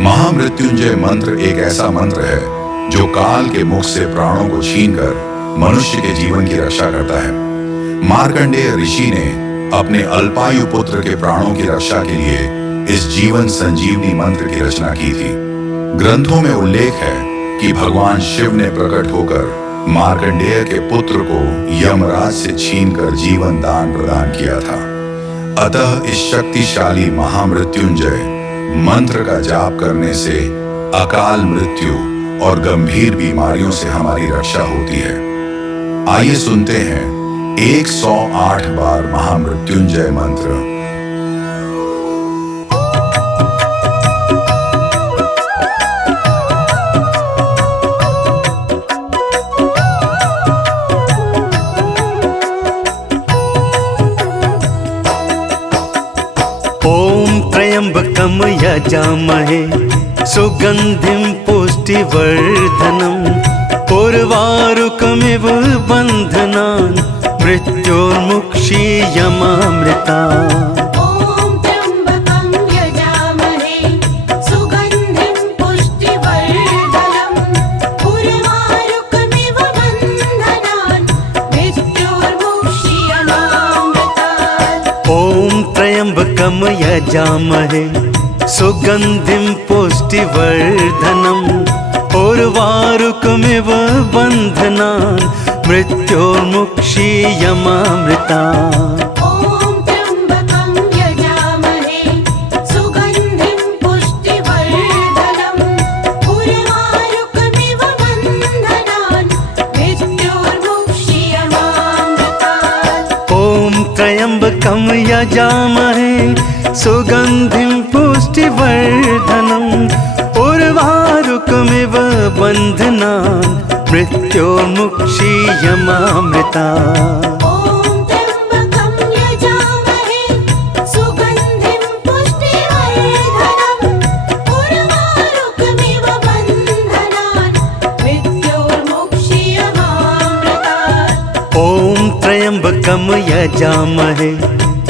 महामृत्युंजय मंत्र एक ऐसा मंत्र है जो काल के मुख से प्राणों को छीनकर मनुष्य के जीवन की रक्षा करता है। मार्कंडेय ऋषि ने अपने अल्पायु पुत्र के प्राणों की रक्षा के लिए इस जीवन संजीवनी मंत्र की रचना की थी। ग्रंथों में उल्लेख है कि भगवान शिव ने प्रकट होकर मार्कंडेय के पुत्र को यमराज से छीनकर जीवन दान प्रदान किया था। अतः इस शक्तिशाली महामृत्युंजय मंत्र का जाप करने से अकाल मृत्यु और गंभीर बीमारियों से हमारी रक्षा होती है। आइए सुनते हैं 108 बार महामृत्युंजय मंत्र। ओम त्र्यंबकम यजामहे सुगंधिं पुष्टिवर्धनम् उर्वारुकमिव बन्धनान् मृत्योर्मुक्षीयमामृतात्। ओम त्र्यंबकं यजामहे सुगंधिं पुष्टिवर्धनम् उर्वारुकमिव बन्धनान् मृत्योर्मुक्षीयमामृतात्। ओम त्र्यंबकम यजामहे सुगंधिं पुष्टिवर्धनम् उर्वारुकमिव बन्धनान् मृत्योर्मुक्षीयमामृतात्। ओम त्र्यंबकं यजामहे सुगंधिं पुष्टिवर्धनम् उर्वारुकमिव बन्धनान् मृत्योर्मुक्षीयमामृतात्। ओम त्र्यंबकम यजामहे सुगंधिं पुष्टिवर्धनम् उर्वारुकमिव बन्धनान् मृत्योर्मुक्षीयमामृतात्। ओम त्र्यंबकं यजामहे सुगंधिं पुष्टिवर्धनम् उर्वारुकमिव बन्धनान् मृत्योर्मुक्षीयमामृतात्। ओम त्र्यंबकम यजामहे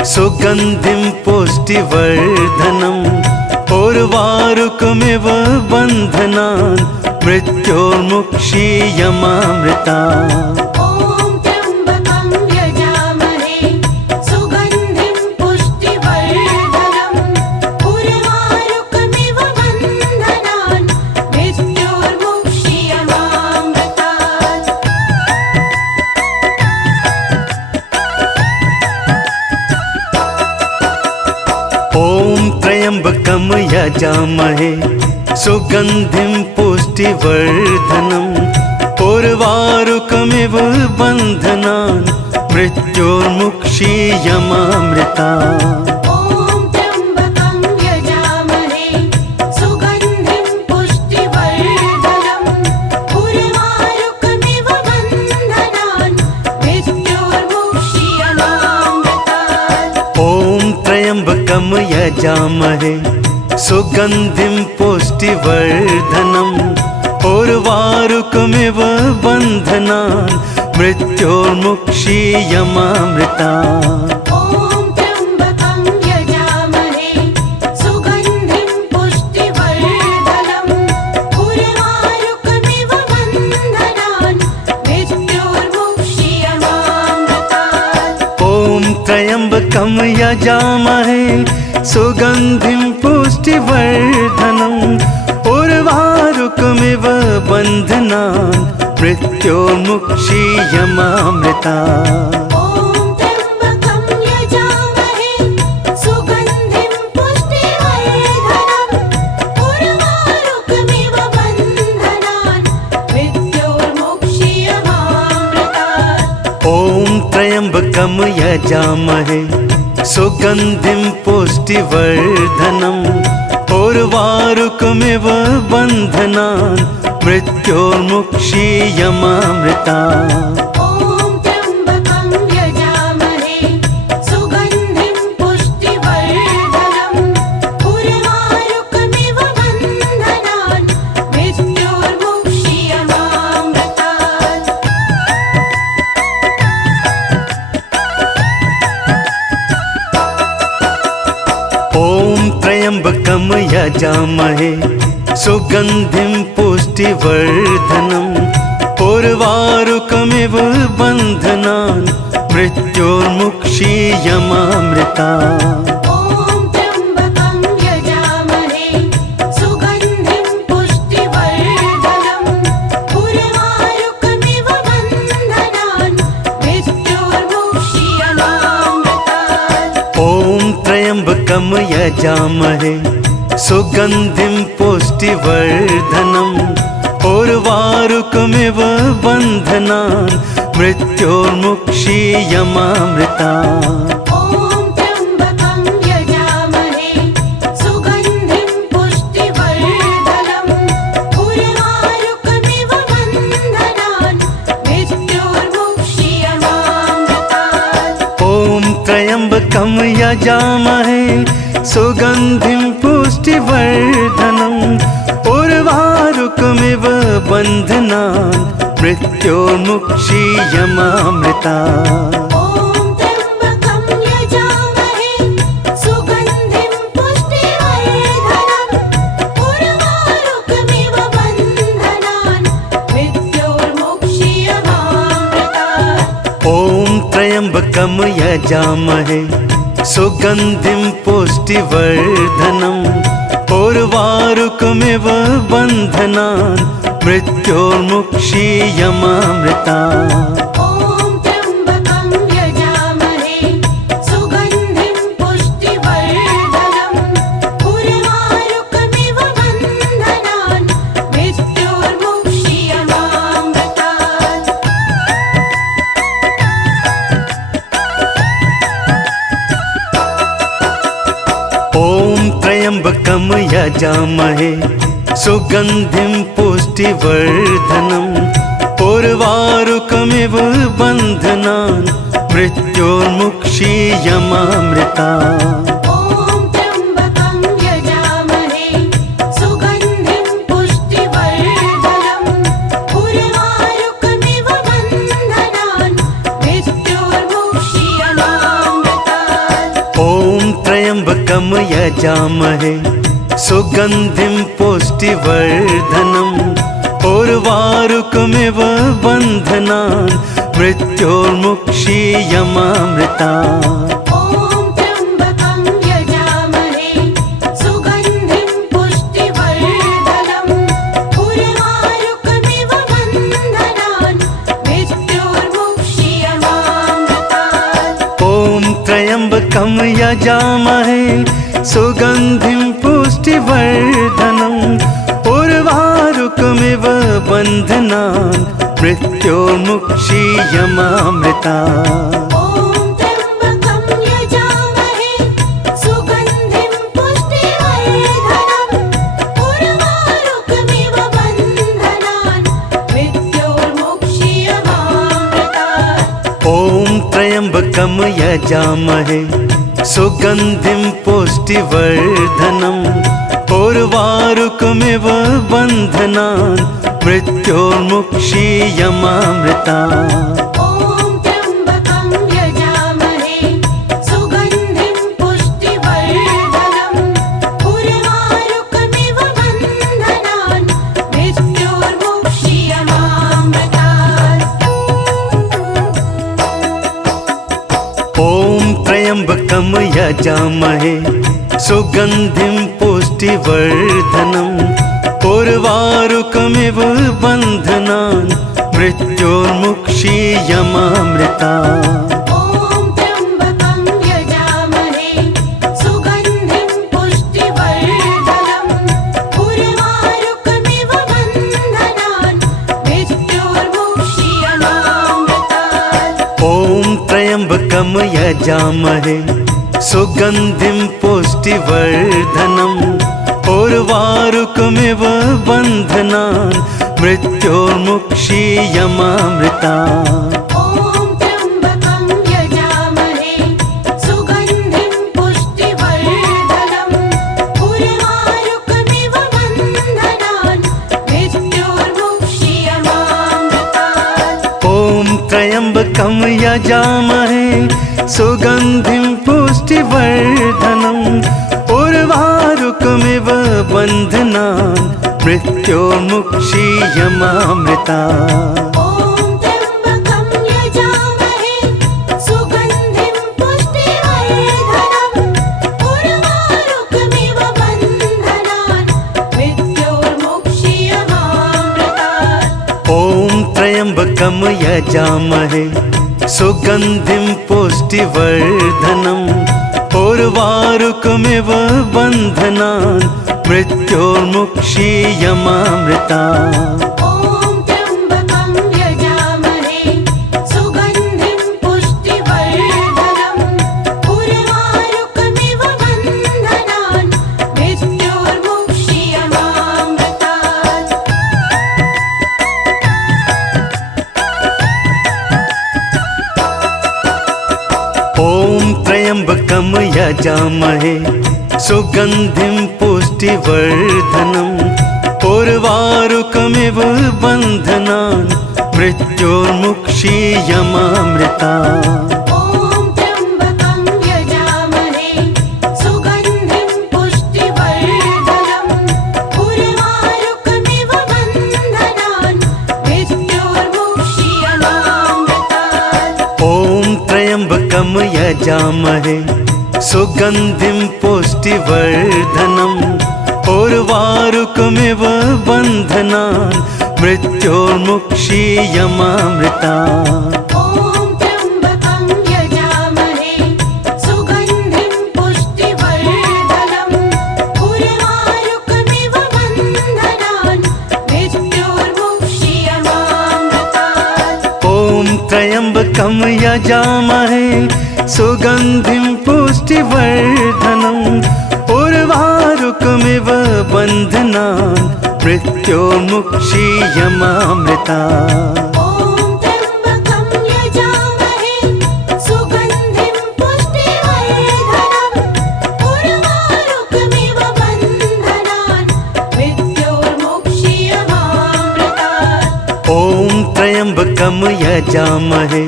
सुगंधिं पुष्टिवर्धनम् उर्वारुकमिव बन्धनान् मृत्योर्मुक्षीयमामृतात्। ओम त्र्यंबकं यजामहे सुगंधिं पुष्टिवर्धनम् उर्वारुकमिव बन्धनान् मृत्योर्मुक्षीयमामृतात्। ओम त्र्यंबकम यजामहे सुगंधिं पुष्टिवर्धनम् उर्वारुकमिव बन्धनान् मृत्योर्मुक्षीयमामृतात्। ओम त्र्यंबकं यजामहे सुगंधिं पुष्टिवर्धनम् उर्वारुकमिव बन्धनान् मृत्योर्मुक्षीयमामृतात्। ओम त्र्यंबकम यजामहे सुगंधिं पुष्टिवर्धनम् उर्वारुकमिव बन्धनान् मृत्योर्मुक्षीयमामृतात्। ओम त्र्यंबकं यजामहे सुगंधिं पुष्टिवर्धनम् उर्वारुकमिव बन्धनान् मृत्योर्मुक्षीयमामृतात्। ओम त्र्यंबकम यजामहे सुगंधिं पुष्टिवर्धनम् उर्वारुकमिव बन्धनान् मृत्योर्मुक्षीयमामृतात्। ओम त्र्यंबकं यजामहे सुगंधिं पुष्टिवर्धनम् उर्वारुकमिव बन्धनान् मृत्योर्मुक्षीयमामृतात्। ओम त्र्यंबकम यजामहे सुगंधिं पुष्टिवर्धनम् उर्वारुकमिव बन्धनान् मृत्योर्मुक्षीयमामृतात्। ओम त्र्यंबकं यजामहे सुगंधिं पुष्टिवर्धनम् उर्वारुकमिव बन्धनान् मृत्योर्मुक्षीयमामृतात्। ओम त्र्यंबकम यजामहे यजामहे सुगन्धिं पुष्टिवर्धनम् उर्वारुकमिव बन्धनान् मृत्योर्मुक्षीयमामृता ॐ त्र्यम्बकं यजामहे सुगन्धिं पुष्टिवर्धनम् उर्वारुकमिव बन्धनान् मृत्योर्मुक्षीयमामृतात् ॐ त्र्यम्बकं यजामहे सुगन्धिं पुष्टिवर्धनम् उर्वारुकमिव बन्धनान् मृत्योर्मुक्षीयमामृता ॐ त्र्यम्बकं यजामहे सुगन्धिं पुष्टिवर्धनम् उर्वारुकमिव बन्धनान् मृत्योर्मुक्षीयमामृतात् ॐ त्र्यम्बकं यजामहे सुगन्धिं पुष्टिवर्धनम् उर्वारुकमिव बन्धनान् मृत्योर्मुक्षीयमामृता ॐ त्र्यम्बकं यजामहे सुगन्धिं पुष्टिवर्धनम् उर्वारुकमिव बन्धनान् मृत्योर्मुक्षीयमामृतात् ॐ त्र्यम्बकं यजामहे सुगन्धिं पुष्टिवर्धनम् उर्वारुकमिव बन्धनान् मृत्योर्मुक्षीयमामृता ॐ त्र्यम्बकं यजामहे सुगन्धिं पुष्टिवर्धनम् उर्वारुकमिव बन्धनान् मृत्योर्मुक्षीयमामृतात् ॐ त्र्यम्बकं यजामहे सुगन्धिं पुष्टिवर्धनम् उर्वारुकमिव बन्धनान् मृत्योर्मुक्षीयमामृता ॐ त्र्यम्बकं यजामहे सुगन्धिं पुष्टिवर्धनम् उर्वारुकमिव बन्धनान् मृत्योर्मुक्षीयमामृतात् ॐ त्र्यम्बकं यजामहे सुगन्धिं पुष्टिवर्धनम् उर्वारुकमिव बन्धनान् मृत्योर्मुक्षीयमामृता ॐ त्र्यम्बकं यजामहे सुगन्धिं पुष्टिवर्धनम् उर्वारुकमिव बन्धनान् मृत्योर्मुक्षीयमामृतात् ॐ त्र्यम्बकं यजामहे सुगन्धिं पुष्टिवर्धनम् उर्वारुकमिव बन्धनान् मृत्योर्मुक्षीयमामृता ॐ त्र्यम्बकं यजामहे सुगन्धिं पुष्टिवर्धनम् उर्वारुकमिव बन्धनान् मृत्योर्मुक्षीयमामृतात् ॐ त्र्यम्बकं यजामहे सुगन्धिं पुष्टिवर्धनम् उर्वारुकमिव बन्धनान् मृत्योर्मुक्षीयमामृता ॐ त्र्यम्बकं यजामहे सुगन्धिं पुष्टिवर्धनम् उर्वारुकमिव बन्धनान् मृत्योर्मुक्षीयमामृतात् ॐ त्र्यम्बकं यजामहे सुगन्धिं पुष्टिवर्धनम् उर्वारुकमिव बन्धनान् मृत्योर्मुक्षीयमामृता ॐ त्र्यम्बकं यजामहे सुगन्धिं पुष्टिवर्धनम् उर्वारुकमिव बन्धनान् मृत्योर्मुक्षीयमामृतात् ॐ त्र्यम्बकं यजामहे सुगन्धिं पुष्टिवर्धनम् उर्वारुकमिव बन्धनान् मृत्योर्मुक्षीयमामृता ॐ त्र्यम्बकं यजामहे सुगन्धिं पुष्टिवर्धनम् उर्वारुकमिव बन्धनान् मृत्योर्मुक्षीयमामृतात् ॐ त्र्यम्बकं यजामहे सुगन्धिं पुष्टिवर्धनम् उर्वारुकमिव उर्वारुकमिव बन्धनान् मृत्योर्मुक्षीयमामृता ॐ त्र्यम्बकं यजामहे सुगन्धिं पुष्टिवर्धनम् उर्वारुकमिव बन्धनान् मृत्योर्मुक्षीयमामृतात् ॐ त्र्यम्बकं यजामहे सुगन्धिं पुष्टिवर्धनम् उर्वारुकमिव बन्धनान् मृत्योर्मुक्षीयमामृता ॐ त्र्यम्बकं यजामहे सुगन्धिं पुष्टिवर्धनम् उर्वारुकमिव बन्धनान् मृत्योर्मुक्षीयमामृतात् ॐ त्र्यम्बकं यजामहे सुगन्धिं पुष्टिवर्धनम् उर्वारुकमिव बन्धनान् मृत्योर्मुक्षीयमामृता ॐ त्र्यम्बकं यजामहे सुगन्धिं पुष्टिवर्धनम् उर्वारुकमिव बन्धनान् मृत्योर्मुक्षीयमामृतात् ॐ त्र्यम्बकं यजामहे सुगन्धिं पुष्टिवर्धनम् उर्वारुकमिव बन्धनान् मृत्योर्मुक्षीयमामृता ॐ त्र्यम्बकं यजामहे सुगन्धिं पुष्टिवर्धनम् उर्वारुकमिव बन्धनान् मृत्योर्मुक्षीयमामृतात् ॐ त्र्यम्बकं यजामहे सुगन्धिं पुष्टिवर्धनम् उर्वारुकमिव बन्धनान् मृत्योर्मुक्षीयमामृता ॐ त्र्यम्बकं यजामहे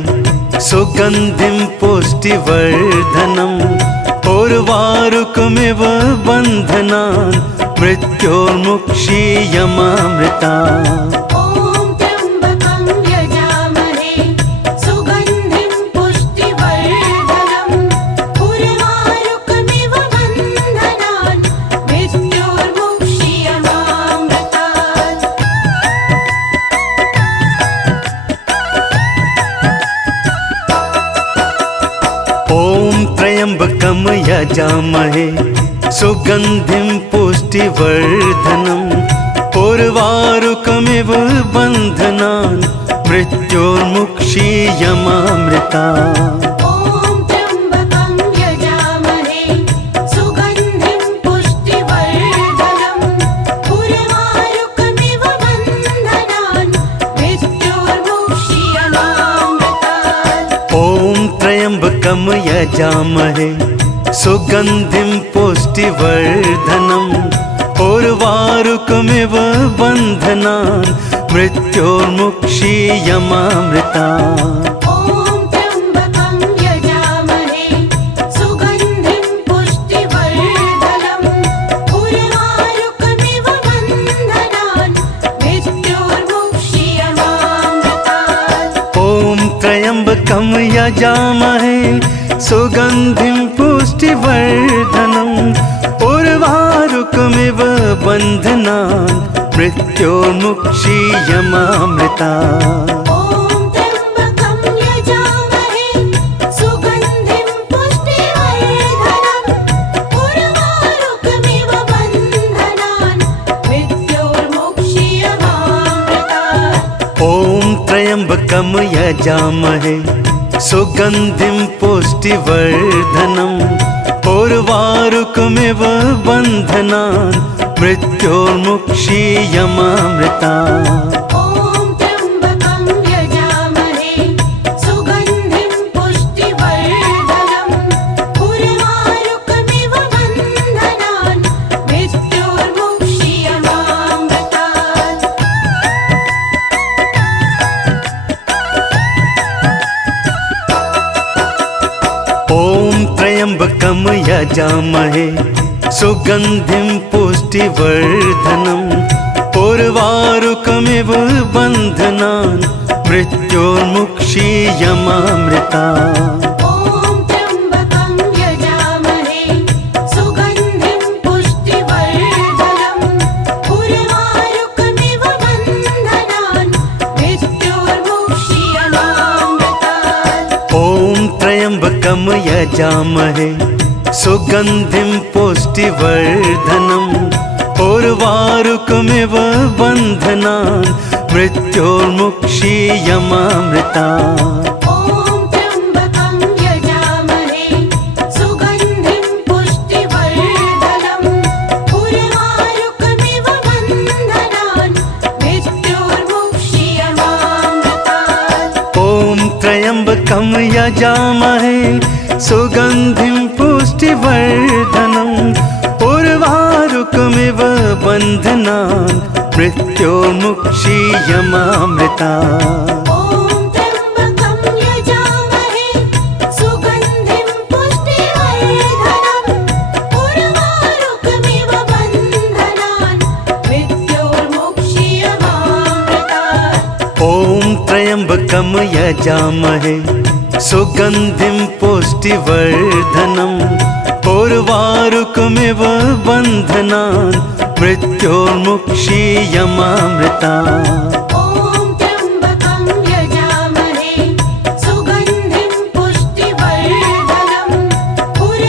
सुगन्धिं पुष्टिवर्धनम् उर्वारुकमिव बन्धनान् मृत्योर्मुक्षीयमामृतात् ॐ त्र्यम्बकं यजामहे सुगन्धिं पुष्टिवर्धनम् उर्वारुकमिव बन्धनान् मृत्योर्मुक्षीयमामृता ॐ त्र्यम्बकं यजामहे सुगन्धिं पुष्टिवर्धनम् उर्वारुकमिव बन्धनान् मृत्योर्मुक्षीयमामृतात् ॐ त्र्यम्बकं यजामहे सुगन्धिं पुष्टिवर्धनम् उर्वारुकमिव बन्धनान् मृत्योर्मुक्षीयमामृता ॐ त्र्यम्बकं यजामहे सुगन्धिं पुष्टिवर्धनम् उर्वारुकमिव बन्धनान् मृत्योर्मुक्षीयमामृतात् ॐ त्र्यम्बकं यजामहे सुगन्धिं पुष्टिवर्धनम् उर्वारुकमिव बन्धनान् मृत्योर्मुक्षीयमामृता ॐ त्र्यम्बकं यजामहे सुगन्धिं पुष्टिवर्धनम् उर्वारुकमिव बन्धनान् मृत्योर्मुक्षीयमामृतात् ॐ त्र्यम्बकं यजामहे सुगन्धिं पुष्टिवर्धनम् उर्वारुकमिव बन्धनान् मृत्योर्मुक्षीयमामृता ॐ त्र्यम्बकं यजामहे सुगन्धिं पुष्टिवर्धनम् उर्वारुकमिव बन्धनान् मृत्योर्मुक्षीयमामृतात् ॐ त्र्यम्बकं यजामहे सुगन्धिं पुष्टिवर्धनम् उर्वारुकमिव बन्धनान् मृत्योर्मुक्षीयमामृता ॐ त्र्यम्बकं यजामहे सुगन्धिं पुष्टिवर्धनम् उर्वारुकमिव बन्धनान् मृत्योर्मुक्षीयमामृतात् ॐ त्र्यम्बकं यजामहे सुगन्धिं पुष्टिवर्धनम् उर्वारुकमिव बन्धनान् मृत्योर्मुक्षीयमामृता। ॐ त्र्यम्बकं यजामहे सुगन्धिं पुष्टिवर्धनम् उर्वारुकमिव बन्धनान् मृत्योर्मुक्षीयमामृतात्। ॐ त्र्यम्बकं यजामहे सुगन्धिं पुष्टिवर्धनम् उर्वारुकमिव बन्धनान् मृत्योर्मुक्षीयमामृता। ॐ त्र्यम्बकं यजामहे सुगन्धिं पुष्टिवर्धनम् उर्वारुकमिव बन्धनान् मृत्योर्मुक्षीयमामृतात्। ॐ त्र्यम्बकं यजामहे सुगन्धिं पुष्टिवर्धनम् उर्वारुकमिव बन्धनान् मृत्योर्मुक्षीयमामृता। ॐ त्र्यम्बकं यजामहे सुगन्धिं पुष्टिवर्धनम् उर्वारुकमिव बन्धनान् मृत्योर्मुक्षीयमामृतात्। ॐ त्र्यम्बकं यजामहे सुगन्धिं पुष्टिवर्धनम् उर्वारुकमिव बन्धनान् मृत्योर्मुक्षीयमामृता। ॐ त्र्यम्बकं यजामहे सुगन्धिं पुष्टिवर्धनम्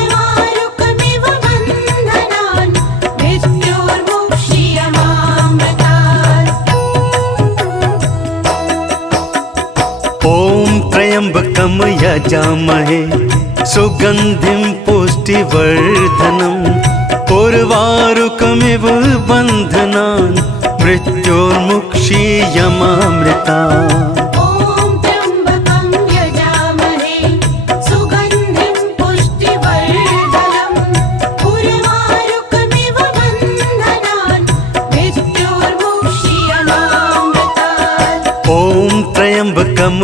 उर्वारुकमिव बन्धनान् मृत्योर्मुक्षीयमामृतात्। ॐ त्र्यम्बकं यजामहे सुगन्धिं पुष्टिवर्धनम् उर्वारुकमिव बन्धनान् मृत्योर्मुक्षीयमामृता। ॐ त्र्यम्बकं यजामहे सुगन्धिं पुष्टिवर्धनम् उर्वारुकमिव बन्धनान् मृत्योर्मुक्षीयमामृतात्। ॐ त्र्यम्बकं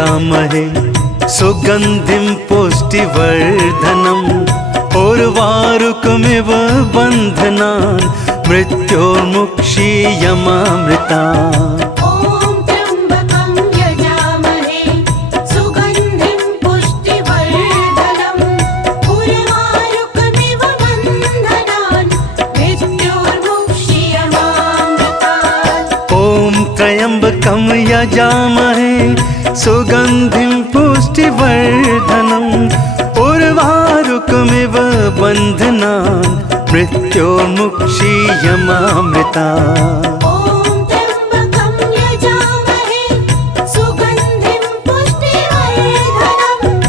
यजामहे सुगन्धिं पुष्टिवर्धनम् उर्वारुकमिव बन्धनान् मृत्योर्मुक्षीयमामृता। ॐ त्र्यम्बकं यजामहे सुगन्धिं पुष्टिवर्धनम् उर्वारुकमिव बन्धनान् मृत्योर्मुक्षीयमामृतात्। ॐ त्र्यम्बकं यजामहे सुगन्धिं पुष्टिवर्धनम् उर्वारुकमिव बन्धनान् मृत्योर्मुक्षीयमामृता। ॐ त्र्यम्बकं यजामहे सुगन्धिं पुष्टिवर्धनम्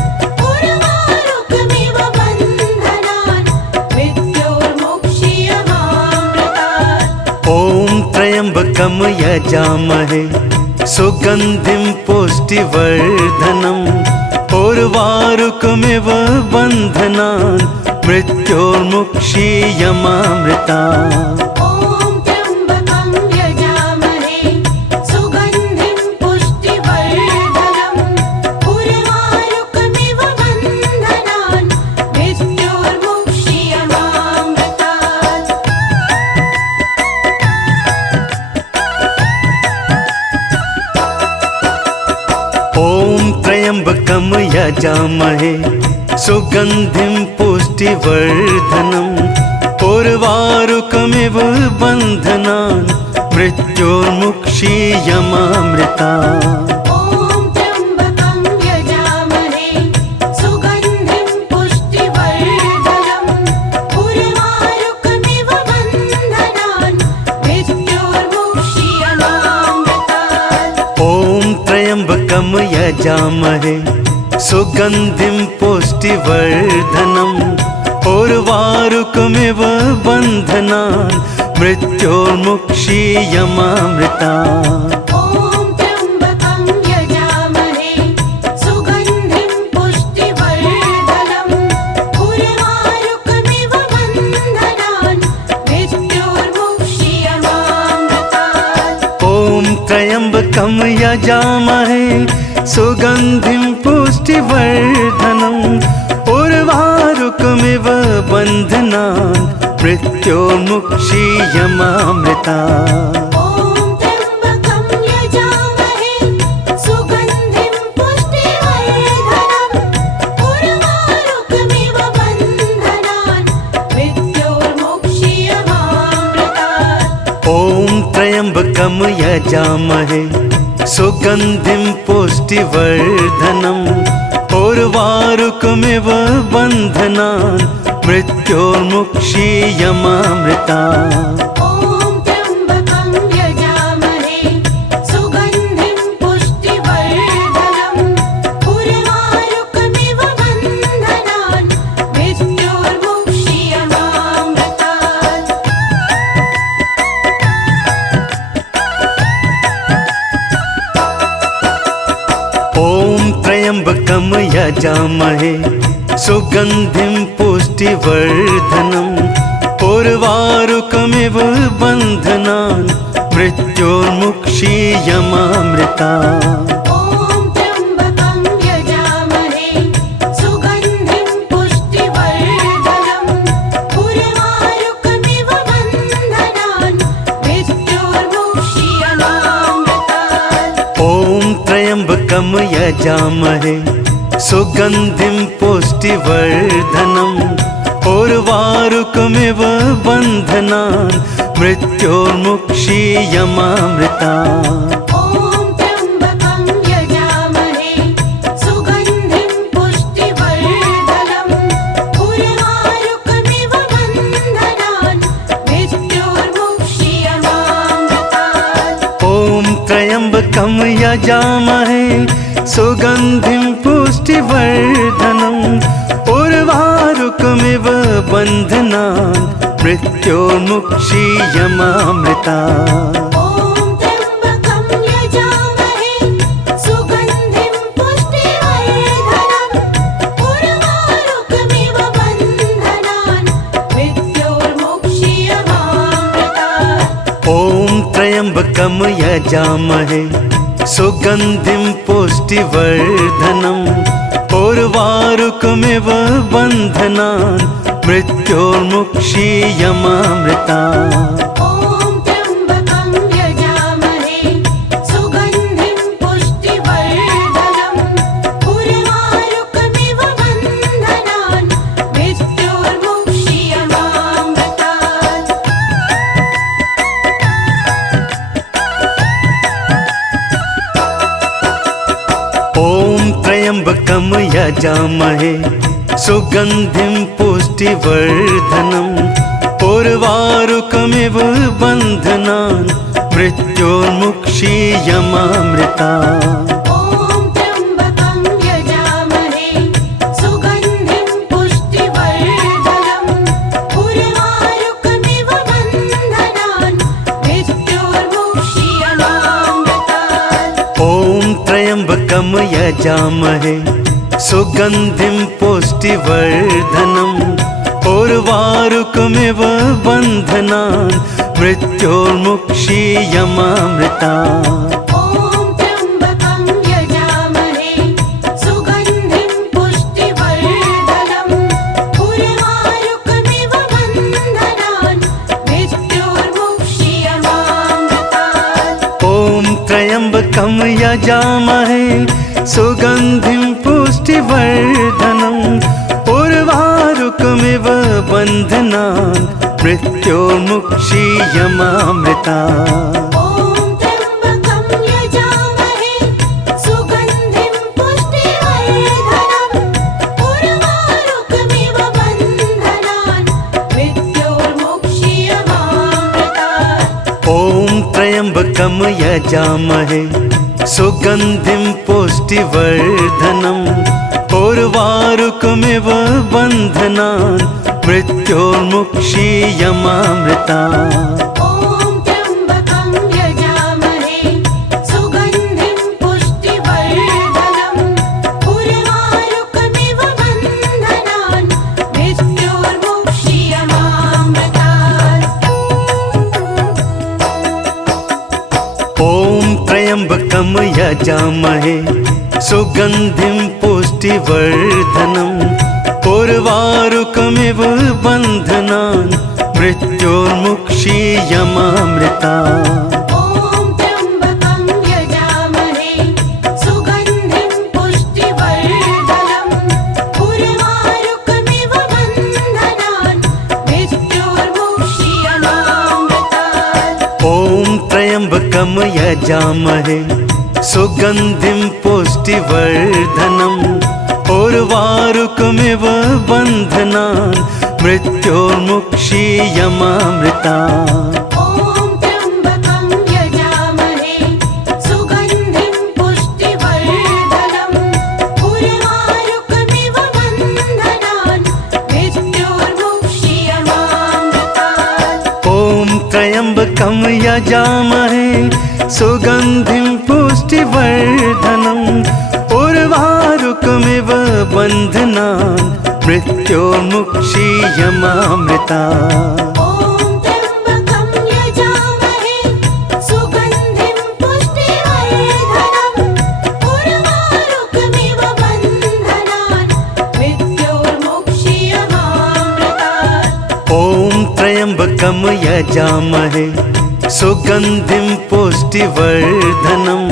उर्वारुकमिव बन्धनान् मृत्योर्मुक्षीयमामृतात्। ॐ त्र्यम्बकं यजामहे सुगन्धिं पुष्टिवर्धनम् उर्वारुकमिव बन्धनान् मृत्योर्मुक्षीयमामृता। ॐ त्र्यम्बकं यजामहे सुगन्धिं पुष्टिवर्धनम् उर्वारुकमिव बन्धनान् मृत्योर्मुक्षीयमामृतात्। ॐ त्र्यम्बकं यजामहे सुगन्धिं पुष्टिवर्धनम् उर्वारुकमिव बन्धनान् मृत्योर्मुक्षीयमामृता। ॐ त्र्यम्बकं यजामहे सुगन्धिं पुष्टिवर्धनम् उर्वारुकमिव बन्धनान् मृत्योर्मुक्षीयमामृतात्। ॐ त्र्यम्बकं यजामहे सुगन्धिं पुष्टिवर्धनम् उर्वारुकमिव बन्धनान् मृत्योर्मुक्षीयमामृता। ॐ त्र्यम्बकं यजामहे सुगन्धिं पुष्टिवर्धनम् उर्वारुकमिव बन्धनान् मृत्योर्मुक्षीयमामृतात्। ॐ त्र्यम्बकं यजामहे सुगन्धिं पुष्टिवर्धनम् उर्वारुकमिव बन्धनान् मृत्योर्मुक्षीयमामृता। ॐ त्र्यम्बकं यजामहे सुगन्धिं पुष्टिवर्धनम् उर्वारुकमिव बन्धनान् मृत्योर्मुक्षीयमामृतात्। ॐ त्र्यम्बकं यजामहे सुगन्धिं पुष्टिवर्धनम् उर्वारुकमिव बन्धनान् मृत्योर्मुक्षीयमामृता। ॐ त्र्यम्बकं यजामहे सुगन्धिं पुष्टिवर्धनम् उर्वारुकमिव बन्धनान् मृत्योर्मुक्षीयमामृतात्। ॐ त्र्यम्बकं यजामहे सुगन्धिं पुष्टिवर्धनम् उर्वारुकमिव बन्धनान् मृत्योर्मुक्षीयमामृता। ॐ त्र्यम्बकं यजामहे सुगन्धिं पुष्टिवर्धनम् उर्वारुकमिव बन्धनान् मृत्योर्मुक्षीयमामृतात्। ॐ त्र्यम्बकं यजामहे सुगन्धिं पुष्टिवर्धनम् उर्वारुकमिव बन्धनान् मृत्योर्मुक्षीयमामृता। ॐ त्र्यम्बकं यजामहे सुगन्धिं पुष्टिवर्धनम् उर्वारुकमिव बन्धनान् मृत्योर्मुक्षीयमामृतात्। ॐ त्र्यम्बकं यजामहे सुगन्धिं पुष्टिवर्धनम् उर्वारुकमिव बन्धनान् मृत्योर्मुक्षीयमामृता। ॐ त्र्यम्बकं यजामहे सुगन्धिं पुष्टिवर्धनम् उर्वारुकमिव बन्धनान् मृत्योर्मुक्षीयमामृतात्। ॐ त्र्यम्बकं यजामहे सुगन्धिं पुष्टिवर्धनम् उर्वारुकमिव बन्धनान् मृत्योर्मुक्षीयमामृता। ॐ त्र्यम्बकं यजामहे सुगन्धिं पुष्टिवर्धनम् उर्वारुकमिव बन्धनान् मृत्योर्मुक्षीयमामृतात्। ॐ त्र्यम्बकं यजामहे सुगन्धिं पुष्टिवर्धनम् उर्वारुकमिव बन्धनान् मृत्योर्मुक्षीयमामृता। ॐ त्र्यम्बकं यजामहे सुगन्धिं पुष्टिवर्धनम् उर्वारुकमिव बन्धनान् मृत्योर्मुक्षीयमामृतात्। ॐ त्र्यम्बकं यजामहे सुगन्धिं पुष्टिवर्धनम् उर्वारुकमिव बन्धनान् मृत्योर्मुक्षीयमामृता। ॐ त्र्यम्बकं यजामहे सुगन्धिं पुष्टिवर्धनम् उर्वारुकमिव बन्धनान् मृत्योर्मुक्षीयमामृतात्। ॐ त्र्यम्बकं यजामहे सुगन्धिं पुष्टिवर्धनम् उर्वारुकमिव बन्धनान् मृत्योर्मुक्षीयमामृता। ॐ त्र्यम्बकं यजामहे सुगन्धिं पुष्टिवर्धनम् उर्वारुकमिव बन्धनान् मृत्योर्मुक्षीयमामृतात्। ॐ त्र्यम्बकं यजामहे सुगन्धिं पुष्टिवर्धनम् उर्वारुकमिव बन्धनान् मृत्योर्मुक्षीयमामृता। ॐ त्र्यम्बकं यजामहे सुगन्धिं पुष्टिवर्धनम् उर्वारुकमिव बन्धनान् मृत्योर्मुक्षीयमामृतात्। ॐ त्र्यम्बकं यजामहे सुगन्धिं पुष्टिवर्धनम् उर्वारुकमिव बन्धनान् मृत्योर्मुक्षीयमामृता। ॐ त्र्यम्बकं यजामहे सुगन्धिं पुष्टिवर्धनम् उर्वारुकमिव बन्धनान् मृत्योर्मुक्षीयमामृतात्। ॐ त्र्यम्बकं यजामहे सुगन्धिं पुष्टिवर्धनम् उर्वारुकमिव बन्धनान् मृत्योर्मुक्षीयमामृता। ॐ त्र्यम्बकं यजामहे सुगन्धिं पुष्टिवर्धनम् उर्वारुकमिव बन्धनान् मृत्योर्मुक्षीयमामृतात्। ॐ त्र्यम्बकं यजामहे सुगन्धिं पुष्टिवर्धनम् उर्वारुकमिव बन्धनान् मृत्योर्मुक्षीयमामृता। ॐ त्र्यम्बकं यजामहे सुगन्धिं पुष्टिवर्धनम् उर्वारुकमिव बन्धनान् मृत्योर्मुक्षीयमामृतात्। ॐ त्र्यम्बकं यजामहे सुगन्धिं पुष्टिवर्धनम्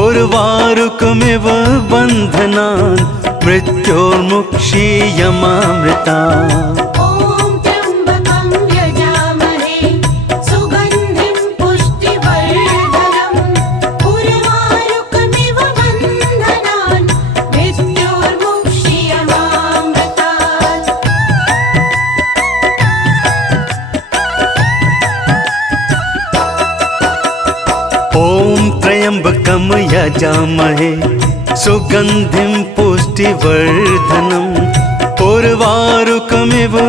उर्वारुकमिव बन्धनान् मृत्योर्मुक्षीयमामृता। ॐ त्र्यम्बकं यजामहे सुगन्धिं पुष्टिवर्धनम् उर्वारुकमिव बन्धनान् मृत्योर्मुक्षीयमामृतात्। ॐ त्र्यम्बकं यजामहे सुगन्धिं पुष्टिवर्धनम् उर्वारुकमिव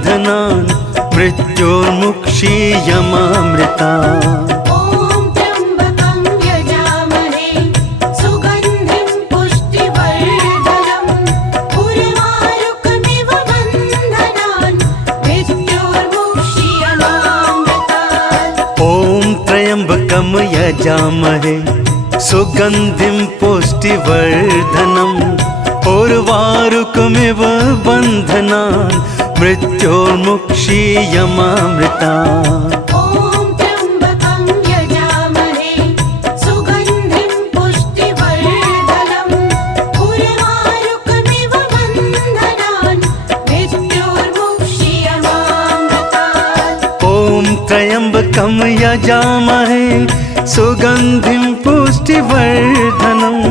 बन्धनान् मृत्योर्मुक्षीयमामृता। ॐ त्र्यम्बकं यजामहे सुगन्धिं पुष्टिवर्धनम् उर्वारुकमिव बन्धनान् मृत्योर्मुक्षीयमामृतात्। ॐ त्र्यम्बकं यजामहे सुगन्धिं पुष्टिवर्धनम् उर्वारुकमिव बन्धनान् मृत्योर्मुक्षीयमामृता। ॐ त्र्यम्बकं यजामहे सुगन्धिं पुष्टिवर्धनम् उर्वारुकमिव बन्धनान् मृत्योर्मुक्षीयमामृतात्। ॐ त्र्यम्बकं यजामहे सुगन्धिं पुष्टिवर्धनम्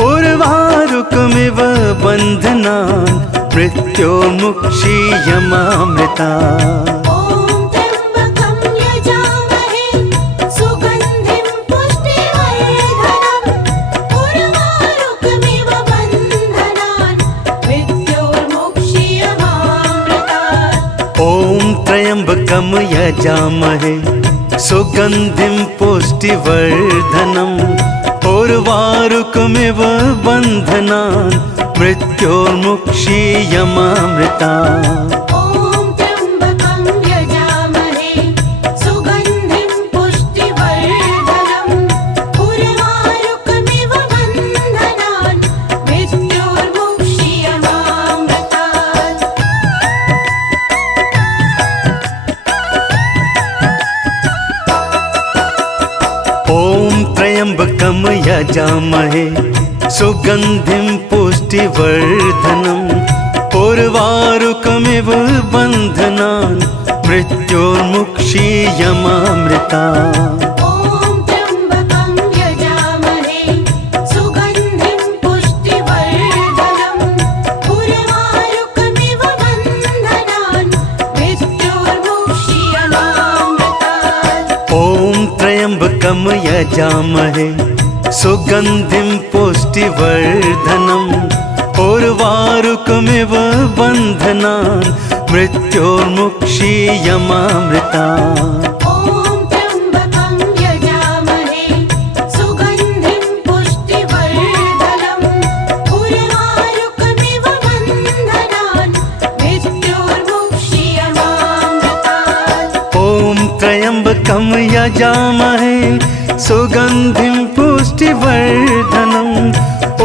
उर्वारुकमिव बन्धनान् मृत्योर्मुक्षीयमामृता। ॐ त्र्यम्बकं यजामहे सुगन्धिं पुष्टिवर्धनम् उर्वारुकमिव बन्धनान् मृत्योर्मुक्षीयमामृतात्। ॐ त्र्यम्बकं यजामहे सुगन्धिं पुष्टिवर्धनम् उर्वारुकमिव बन्धनान् मृत्योर्मुक्षीयमामृता। ॐ त्र्यम्बकं यजामहे सुगन्धिं पुष्टिवर्धनम् उर्वारुकमिव बन्धनान् मृत्योर्मुक्षीयमामृतात्। ॐ त्र्यम्बकं यजामहे सुगन्धिं पुष्टिवर्धनम् उर्वारुकमिव बन्धनान् मृत्योर्मुक्षीयमामृता। ॐ त्र्यम्बकं यजामहे सुगन्धिं पुष्टिवर्धनम् उर्वारुकमिव बन्धनान् मृत्योर्मुक्षीयमामृतात्। ॐ त्र्यम्बकं यजामहे सुगन्धिं पुष्टिवर्धनम् उर्वारुकमिव बन्धनान् मृत्योर्मुक्षीयमामृता। ॐ त्र्यम्बकं यजामहे सुगन्धिं पुष्टिवर्धनम् उर्वारुकमिव बन्धनान् मृत्योर्मुक्षीयमामृतात्। ॐ त्र्यम्बकं यजामहे सुगन्धिं पुष्टिवर्धनम्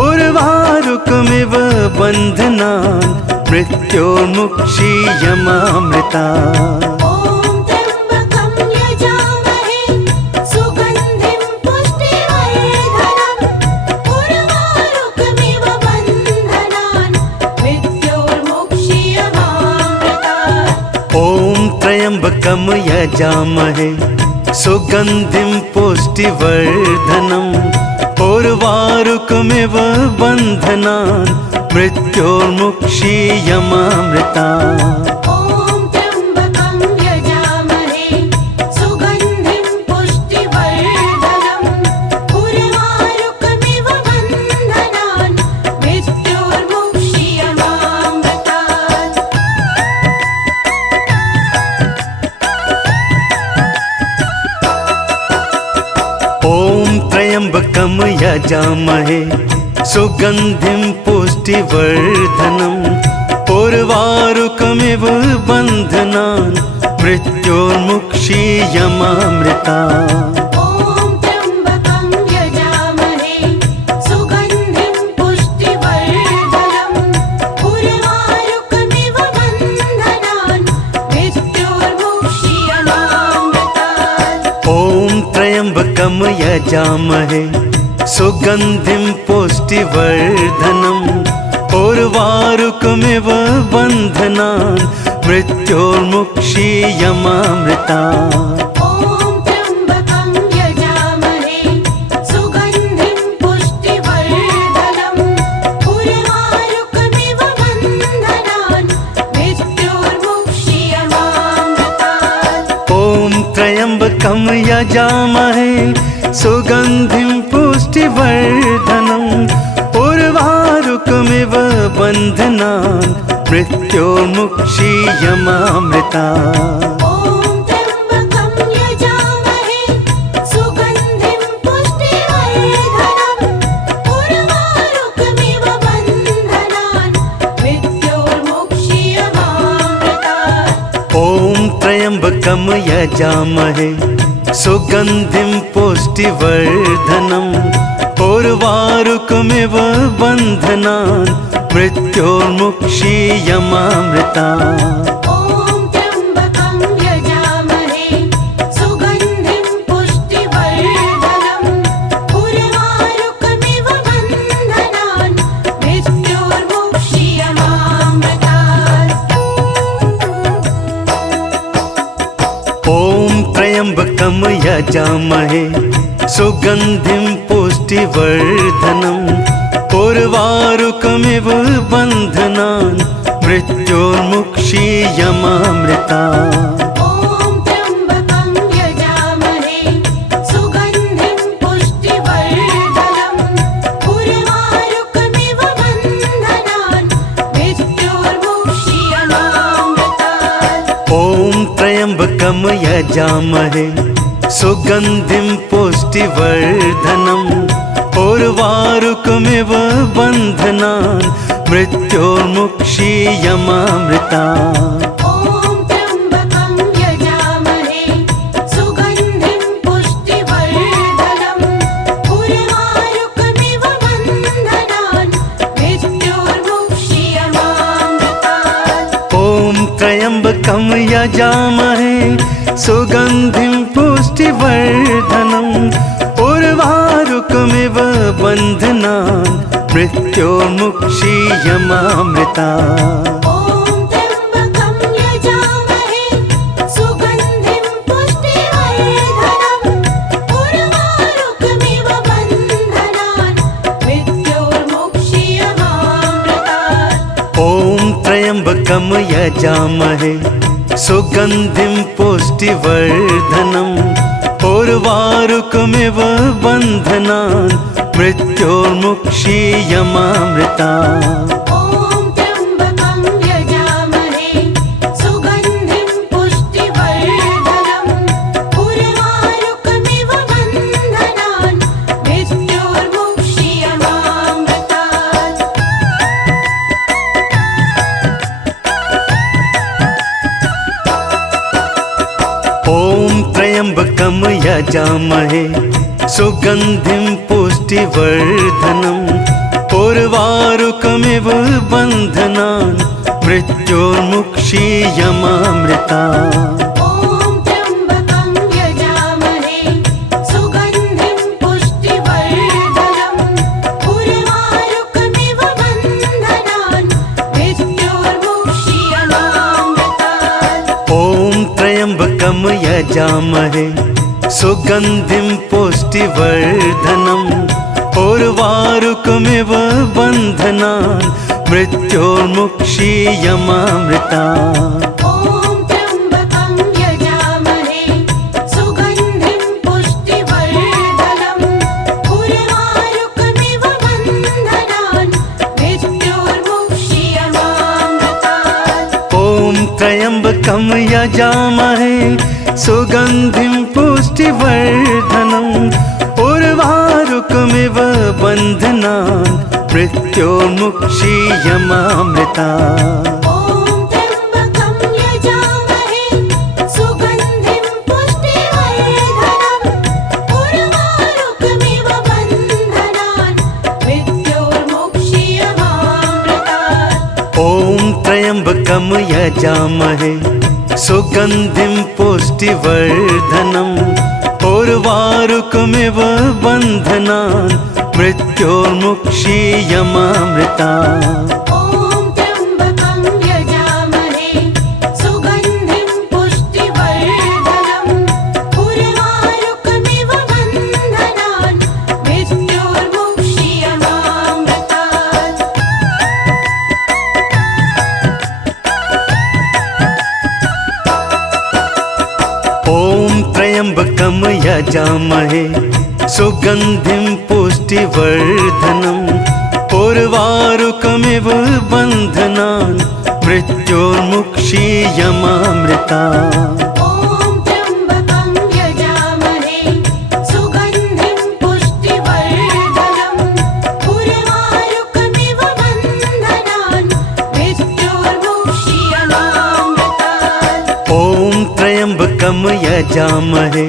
उर्वारुकमिव बन्धनान् मृत्योर्मुक्षीयमामृता। ॐ त्र्यम्बकं यजामहे सुगन्धिं पुष्टिवर्धनम् उर्वारुकमिव बन्धनान् मृत्योर्मुक्षीयमामृतात्। ॐ त्र्यम्बकं यजामहे सुगन्धिं पुष्टिवर्धनम् उर्वारुकमिव बन्धनान् मृत्योर्मुक्षीयमामृता। ॐ त्र्यम्बकं यजामहे सुगन्धिं पुष्टिवर्धनम् उर्वारुकमिव बन्धनान् मृत्योर्मुक्षीयमामृतात्। ॐ त्र्यम्बकं यजामहे सुगन्धिं पुष्टिवर्धनम् उर्वारुकमिव बन्धनान् मृत्योर्मुक्षीयमामृता। ॐ त्र्यम्बकं यजामहे सुगन्धिं पुष्टिवर्धनम् उर्वारुकमिव बन्धनान् मृत्योर्मुक्षीयमामृतात्। ॐ त्र्यम्बकं यजामहे सुगन्धिं पुष्टिवर्धनम् उर्वारुकमिव बन्धनान् मृत्योर्मुक्षीयमामृता। ॐ त्र्यम्बकं यजामहे सुगन्धिं पुष्टिवर्धनम् उर्वारुकमिव बन्धनान् मृत्योर्मुक्षीयमामृतात्। ॐ त्र्यम्बकं यजामहे सुगन्धिं पुष्टिवर्धनम् उर्वारुकमिव बन्धनान् मृत्योर्मुक्षीयमामृता। ॐ त्र्यम्बकं यजामहे सुगन्धिं पुष्टिवर्धनम् उर्वारुकमिव बन्धनान् मृत्योर्मुक्षीयमामृतात्। ॐ त्र्यम्बकं यजामहे सुगन्धिं पुष्टिवर्धनम् उर्वारुकमिव बन्धनान् मृत्योर्मुक्षीयमामृता। ॐ त्र्यम्बकं यजामहे सुगन्धिं पुष्टिवर्धनम् उर्वारुकमिव बन्धनान् मृत्योर्मुक्षीयमामृतात्। ॐ त्र्यम्बकं यजामहे सुगन्धिं पुष्टिवर्धनम् उर्वारुकमिव बन्धनान् मृत्योर्मुक्षीयमामृता। ॐ त्र्यम्बकं यजामहे सुगन्धिं पुष्टिवर्धनम् उर्वारुकमिव बन्धनान् मृत्योर्मुक्षीयमामृतात्। ॐ त्र्यम्बकं यजामहे सुगन्धिं पुष्टिवर्धनम् उर्वारुकमिव बन्धनान् मृत्योर्मुक्षीयमामृता। ॐ त्र्यम्बकं यजामहे सुगन्धिं पुष्टिवर्धनम् उर्वारुकमिव बन्धनान् मृत्योर्मुक्षीयमामृतात्। ॐ त्र्यम्बकं यजामहे सुगन्धिं पुष्टिवर्धनम् उर्वारुकमिव बन्धनान् मृत्योर्मुक्षीयमामृता। ॐ त्र्यम्बकं यजामहे सुगन्धिं पुष्टिवर्धनम् उर्वारुकमिव बन्धनान् मृत्योर्मुक्षीयमामृतात्। ॐ त्र्यम्बकं यजामहे सुगन्धिं पुष्टिवर्धनम् उर्वारुकमिव बन्धनान् मृत्योर्मुक्षीयमामृता। ॐ त्र्यम्बकं यजामहे सुगन्धिं पुष्टिवर्धनम् उर्वारुकमिव बन्धनान् मृत्योर्मुक्षीयमामृतात्। त्र्यम्बकं यजामहे सुगन्धिं पुष्टिवर्धनम् उर्वारुकमिव बन्धनान् मृत्योर्मुक्षीयमामृता। ॐ त्र्यम्बकं यजामहे सुगन्धिं पुष्टिवर्धनम् उर्वारुकमिव बन्धनान् मृत्योर्मुक्षीयमामृतात्। ॐ त्र्यम्बकं यजामहे सुगन्धिं पुष्टिवर्धनम् उर्वारुकमिव बन्धनान् मृत्योर्मुक्षीयमामृता। ॐ त्र्यम्बकं यजामहे सुगन्धिं पुष्टिवर्धनम् उर्वारुकमिव बन्धनान् मृत्योर्मुक्षीयमामृतात्। ॐ त्र्यम्बकं यजामहे सुगन्धिं पुष्टिवर्धनम् उर्वारुकमिव बन्धनान् मृत्योर्मुक्षीयमामृता। ॐ त्र्यम्बकं यजामहे सुगन्धिं पुष्टिवर्धनम् उर्वारुकमिव बन्धनान् मृत्योर्मुक्षीयमामृतात्। ॐ त्र्यम्बकं यजामहे सुगन्धिं पुष्टिवर्धनम् उर्वारुकमिव बन्धनान् मृत्योर्मुक्षीयमामृता। ॐ त्र्यम्बकं यजामहे सुगन्धिं पुष्टिवर्धनम् उर्वारुकमिव बन्धनान् मृत्योर्मुक्षीयमामृतात्। ॐ त्र्यम्बकं यजामहे सुगन्धिं पुष्टिवर्धनम् उर्वारुकमिव बन्धनान् मृत्योर्मुक्षीयमामृता। ॐ त्र्यम्बकं यजामहे सुगन्धिं पुष्टिवर्धनम् उर्वारुकमिव बन्धनान् मृत्योर्मुक्षीयमामृतात्। ॐ त्र्यम्बकं यजामहे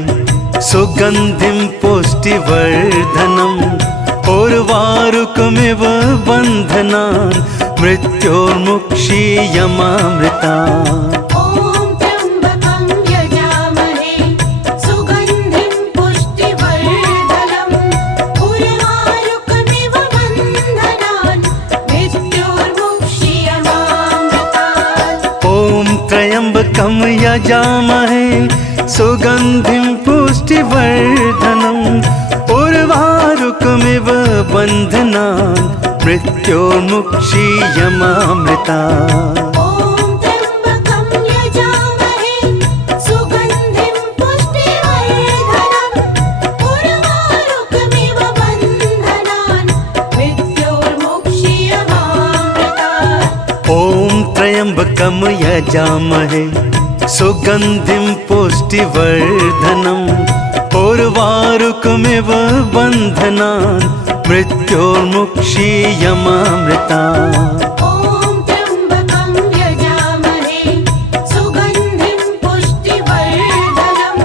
सुगन्धिं पुष्टिवर्धनम् उर्वारुकमिव बन्धनान् मृत्योर्मुक्षीयमामृता। ॐ त्र्यम्बकं यजामहे सुगन्धिं पुष्टिवर्धनम् उर्वारुकमिव बन्धनान् मृत्योर्मुक्षीयमामृतात्। ॐ त्र्यम्बकं यजामहे सुगन्धिं पुष्टिवर्धनम् उर्वारुकमिव बन्धनान् मृत्योर्मुक्षीयमामृता। ॐ त्र्यम्बकं यजामहे सुगन्धिं पुष्टिवर्धनम् उर्वारुकमिव बन्धनान् मृत्योर्मुक्षीयमामृतात्। ॐ त्र्यम्बकं यजामहे सुगन्धिं पुष्टिवर्धनम् उर्वारुकमिव बन्धनान् मृत्योर्मुक्षीयमामृता। ॐ त्र्यम्बकं यजामहे सुगन्धिं पुष्टिवर्धनम्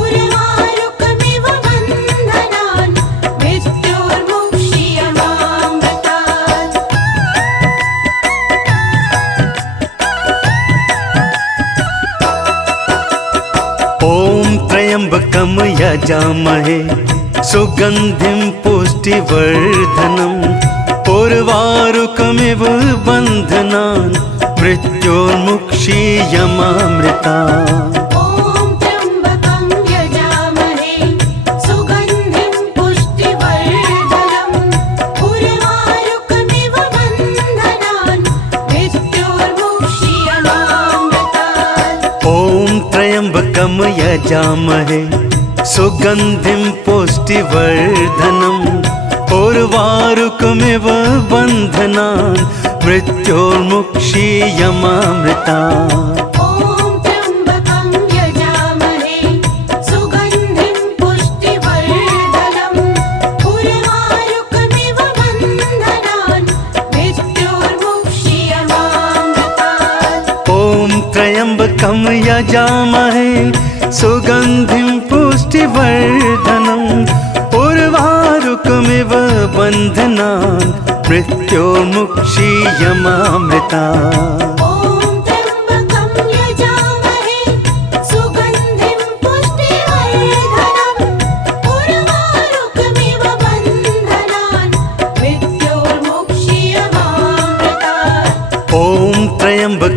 उर्वारुकमिव बन्धनान् मृत्योर्मुक्षीयमामृतात्। ॐ त्र्यम्बकं यजामहे सुगन्धिं पुष्टिवर्धनम् उर्वारुकमिव बन्धनान् मृत्योर्मुक्षीयमामृता। ॐ त्र्यम्बकं यजामहे सुगन्धिं पुष्टिवर्धनम् उर्वारुकमिव बन्धनान् मृत्योर्मुक्षीयमामृतात्। ॐ त्र्यम्बकं यजामहे सुगन्धिं पुष्टिवर्धनम् उर्वारुकमिव बन्धनान् मृत्योर्मुक्षीयमामृता। ॐ त्र्यम्बकं यजामहे सुगन्धिं पुष्टिवर्धनम् उर्वारुकमिव बन्धनान् मृत्योर्मुक्षीयमामृतात्। ॐ त्र्यम्बकं यजामहे सुगन्धिं पुष्टिवर्धनम् उर्वारुकमिव बन्धनान् मृत्योर्मुक्षीयमामृता। ॐ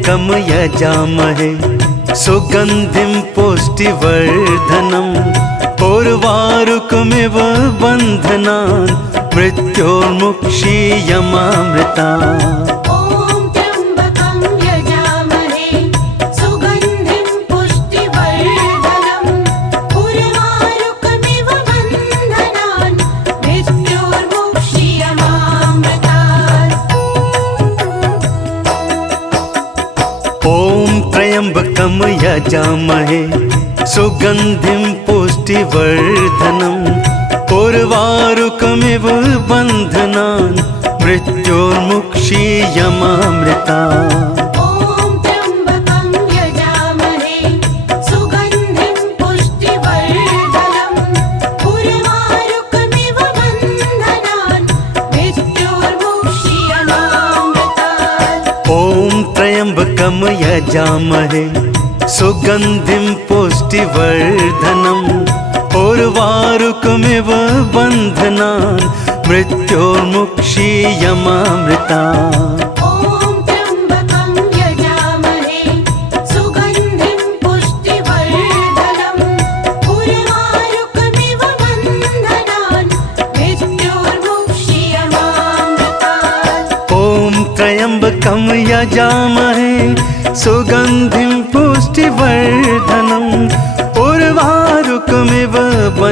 त्र्यम्बकं यजामहे सुगन्धिं पुष्टिवर्धनम् उर्वारुकमिव बन्धनान् मृत्योर्मुक्षीयमामृतात्। ॐ त्र्यम्बकं यजामहे सुगन्धिं पुष्टिवर्धनम् उर्वारुकमिव बन्धनान् मृत्योर्मुक्षीयमामृतात्। ॐ त्र्यम्बकं यजामहे सुगन्धिं पुष्टिवर्धनम् उर्वारुकमिव बन्धनान् मृत्योर्मुक्षीयमामृतात्। ॐ त्र्यम्बकं यजामहे सुगन्धिं पुष्टिवर्धनम् उर्वारुकमिव बन्धनान् मृत्योर्मुक्षीयमामृतात्। ॐ त्र्यम्बकं यजामहे सुगन्धिं पुष्टिवर्धनम् उर्वारुकमिव बन्धनान् मृत्योर्मुक्षीयमामृतात्। ॐ त्र्यम्बकं यजामहे सुगन्धिं पुष्टिवर्धनम् उर्वारुकमिव बन्धनान् मृत्योर्मुक्षीयमामृतात्। ॐ त्र्यम्बकं यजामहे सुगन्धिं पुष्टिवर्धनम् उर्वारुकमिव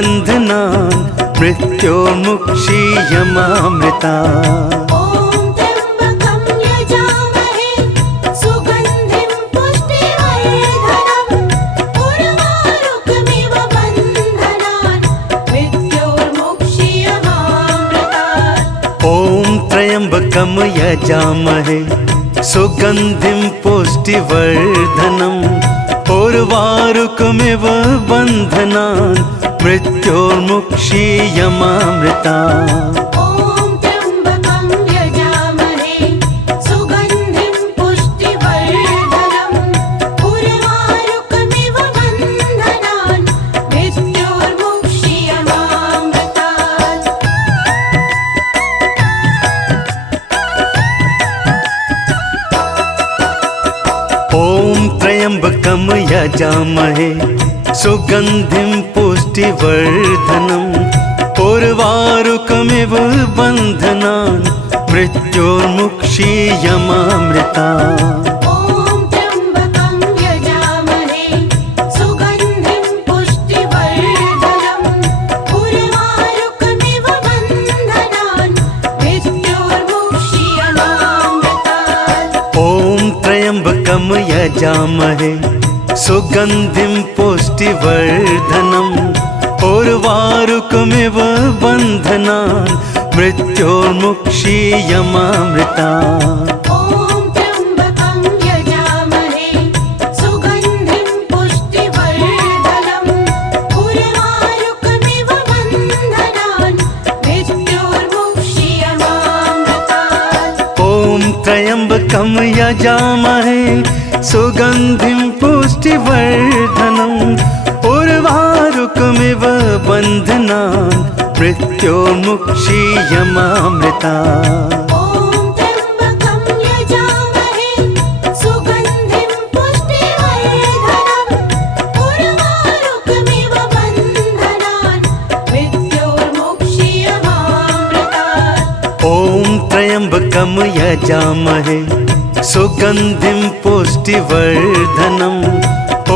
बन्धनान् मृत्योर्मुक्षीयमामृतात्। ॐ त्र्यम्बकं यजामहे सुगन्धिं पुष्टिवर्धनम् उर्वारुकमिव बन्धनान् मृत्योर्मुक्षीयमामृतात्। ॐ त्र्यम्बकं यजामहे सुगन्धिं पुष्टिवर्धनम् उर्वारुकमिव बन्धनान् मृत्योर्मुक्षीयमामृतात्। ॐ त्र्यम्बकं यजामहे सुगन्धिं पुष्टिवर्धनम् उर्वारुकमिव बन्धनान् मृत्योर्मुक्षीयमामृतात्। ॐ त्र्यम्बकं यजामहे सुगन्धिं पुष्टिवर्धनम् उर्वारुकमिव बन्धनान् मृत्योर्मुक्षीयमामृतात्। ॐ त्र्यम्बकं यजामहे सुगन्धिं पुष्टिवर्धनम् उर्वारुकमिव बन्धनान् मृत्योर्मुक्षीयमामृतात्। ॐ त्र्यम्बकं यजामहे सुगन्धिं पुष्टिवर्धनम् उर्वारुकमिव बन्धनान् मृत्योर्मुक्षीयमामृतात्। ॐ त्र्यम्बकं यजामहे सुगन्धिं पुष्टिवर्धनम् उर्वारुकमिव बन्धनान् मृत्योर्मुक्षीयमामृतात्। ॐ त्र्यम्बकं यजामहे सुगन्धिं पुष्टिवर्धनम् उर्वारुकमिव बन्धनान् मृत्योर्मुक्षीयमामृतात्। ॐ त्र्यम्बकं यजामहे सुगन्धिं पुष्टिवर्धनम् उर्वारुकमिव बन्धनान् मृत्योर्मुक्षीयमामृतात्। ॐ त्र्यम्बकं यजामहे सुगन्धिं पुष्टिवर्धनम्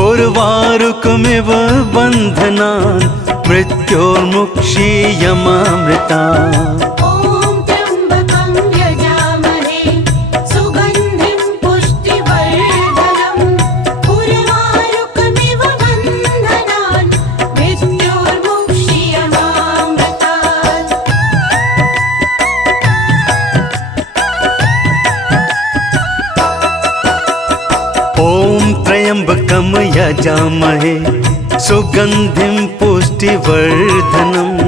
उर्वारुकमिव बन्धनान् मृत्योर्मुक्षीयमामृतात्। ॐ त्र्यम्बकं यजामहे सुगन्धिं पुष्टिवर्धनम् उर्वारुकमिव बन्धनान् मृत्योर्मुक्षीयमामृतात्। ॐ त्र्यम्बकं यजामहे सुगन्धिं पुष्टिवर्धनम्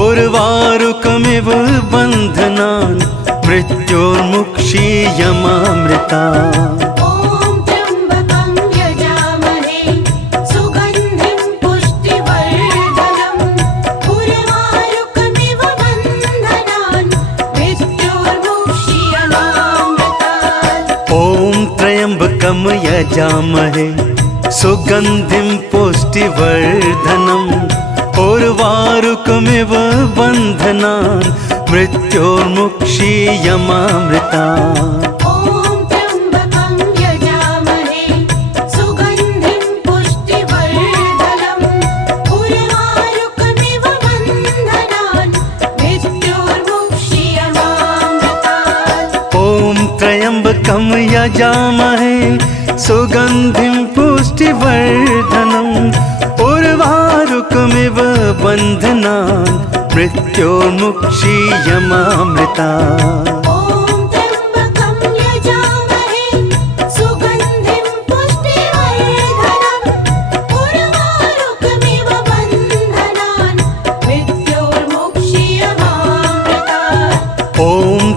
उर्वारुकमिव बन्धनान् मृत्योर्मुक्षीयमामृतात्। ॐ त्र्यम्बकं यजामहे सुगन्धिं पुष्टिवर्धनम् उर्वारुकमिव बन्धनान् मृत्योर्मुक्षीयमामृतात्। ॐ त्र्यम्बकं यजामहे सुगन्धिं पुष्टिवर्धनम् उर्वारुकमिव बन्धनान् मृत्योर्मुक्षीयमामृतात्। ॐ त्र्यम्बकं यजामहे सुगन्धिं पुष्टिवर्धनम् उर्वारुकमिव बन्धनान् मृत्योर्मुक्षीयमामृतात्। ॐ त्र्यम्बकं यजामहे सुगन्धिं पुष्टिवर्धनम् उर्वारुकमिव बन्धनान् मृत्योर्मुक्षीयमामृतात्। ॐ त्र्यम्बकं यजामहे सुगन्धिं पुष्टिवर्धनम् उर्वारुकमिव बन्धनान् मृत्योर्मुक्षीयमामृतात्। ॐ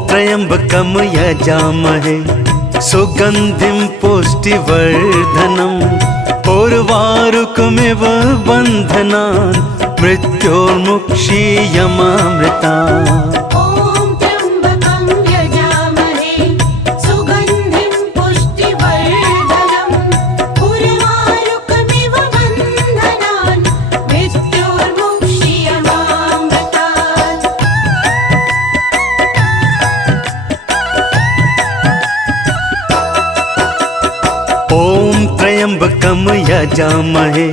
त्र्यम्बकं यजामहे सुगन्धिं पुष्टिवर्धनम् उर्वारुकमिव बन्धनान् मृत्योर्मुक्षीयमामृतात्। ॐ त्र्यम्बकं यजामहे सुगन्धिं पुष्टिवर्धनम् उर्वारुकमिव बन्धनान् मृत्योर्मुक्षीयमामृतात्। ॐ त्र्यम्बकं यजामहे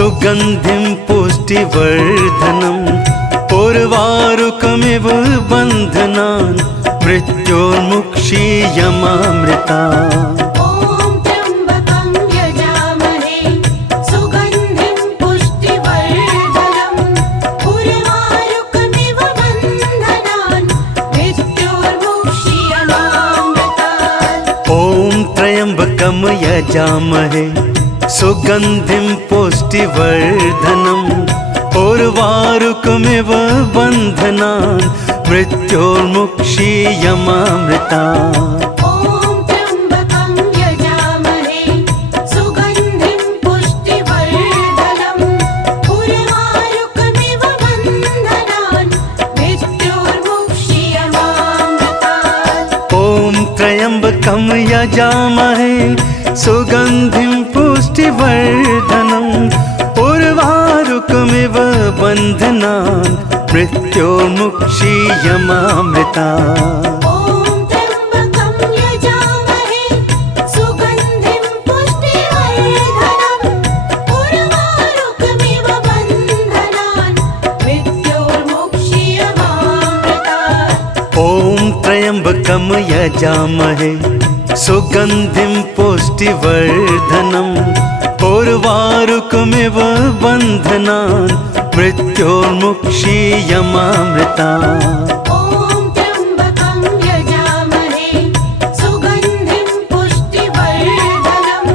सुगन्धिं पुष्टिवर्धनम् उर्वारुकमिव बन्धनान् मृत्योर्मुक्षीयमामृतात्। ॐ त्र्यम्बकं यजामहे सुगन्धिं पुष्टिवर्धनम् उर्वारुकमिव बन्धनान् मृत्योर्मुक्षीयमामृतात्। ॐ त्र्यम्बकं यजामहे सुगन्धिं पुष्टिवर्धनम् उर्वारुकमिव बन्धनान् मृत्योर्मुक्षीयमामृतात्। ॐ त्र्यम्बकं यजामहे सुगन्धिं पुष्टिवर्धनम् उर्वारुकमिव बन्धनान् मृत्योर्मुक्षीयमामृतात्। ॐ त्र्यम्बकं यजामहे सुगन्धिं पुष्टिवर्धनम् उर्वारुकमिव बन्धनान् मृत्योर्मुक्षीयमामृतात्। ॐ त्र्यम्बकं यजामहे सुगन्धिं पुष्टिवर्धनम् उर्वारुकमिव बन्धनान् मृत्योर्मुक्षीयमामृतात्। ॐ त्र्यम्बकं यजामहे सुगन्धिं पुष्टिवर्धनम् उर्वारुकमिव बन्धनान् मृत्योर्मुक्षीयमामृतात्। ॐ त्र्यम्बकं यजामहे सुगन्धिं पुष्टिवर्धनम्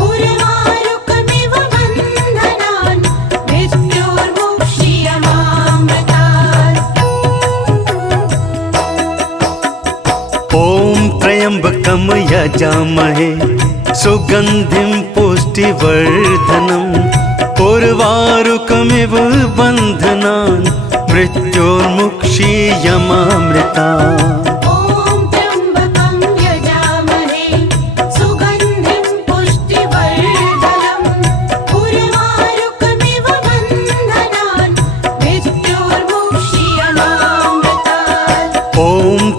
उर्वारुकमिव बन्धनान् मृत्योर्मुक्षीयमामृतात्। ॐ त्र्यम्बकं यजामहे सुगन्धिं पुष्टिवर्धनम् उर्वारुकमिव बन्धनान् मृत्योर्मुक्षीयमामृतात्। ॐ त्र्यम्बकं यजामहे सुगन्धिं पुष्टिवर्धनम् उर्वारुकमिव बन्धनान् मृत्योर्मुक्षीयमामृतात्। ॐ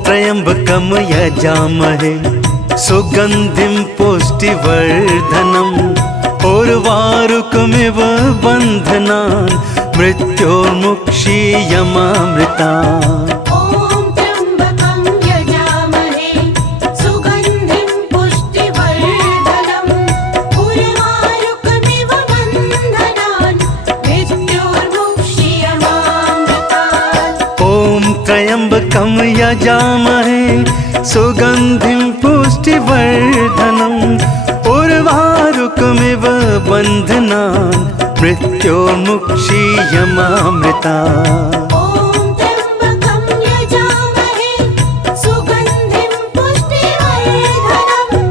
त्र्यम्बकं यजामहे सुगन्धिं पुष्टिवर्धनम् उर्वारुकमिव बन्धनान् मृत्योर्मुक्षीयमामृतात्। ॐ त्र्यम्बकं यजामहे सुगन्धिं पुष्टिवर्धनम् उर्वारुकमिव बन्धनान् मृत्योर्मुक्षीयमामृतात्। ॐ त्र्यम्बकं यजामहे सुगन्धिं पुष्टिवर्धनम् उर्वारुकमिव बन्धनान् मृत्योर्मुक्षीयमामृतात्। ॐ त्र्यम्बकं यजामहे सुगन्धिं पुष्टिवर्धनम्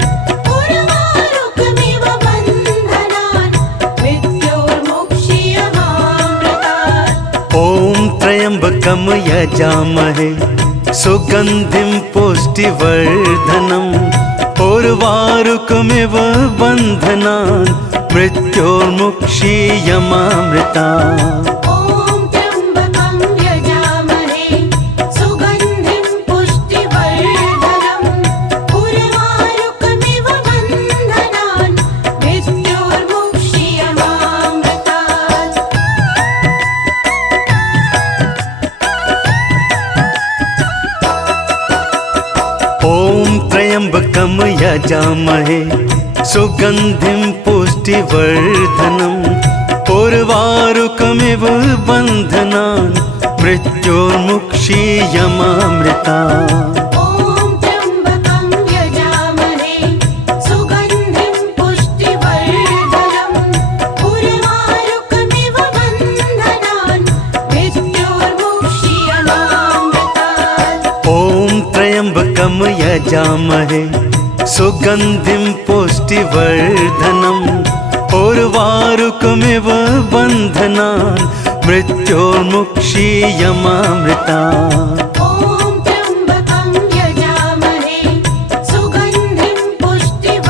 उर्वारुकमिव बन्धनान् मृत्योर्मुक्षीयमामृतात्। ॐ त्र्यम्बकं यजामहे सुगन्धिं पुष्टिवर्धनम् उर्वारुकमिव बन्धनान् मृत्योर्मुक्षीयमामृता ॐ त्र्यम्बकं यजामहे सुगन्धिं पुष्टिवर्धनम् उर्वारुकमिव बन्धनान् मृत्योर्मुक्षीयमामृतात् ॐ त्र्यम्बकं यजामहे सुगन्धिं पुष्टिवर्धनम् उर्वारुकमिव बन्धनान् मृत्योर्मुक्षीयमामृता ॐ त्र्यम्बकं यजामहे सुगन्धिं पुष्टिवर्धनम् उर्वारुकमिव बन्धनान् मृत्योर्मुक्षीयमामृतात् ॐ त्र्यम्बकं यजामहे सुगन्धिं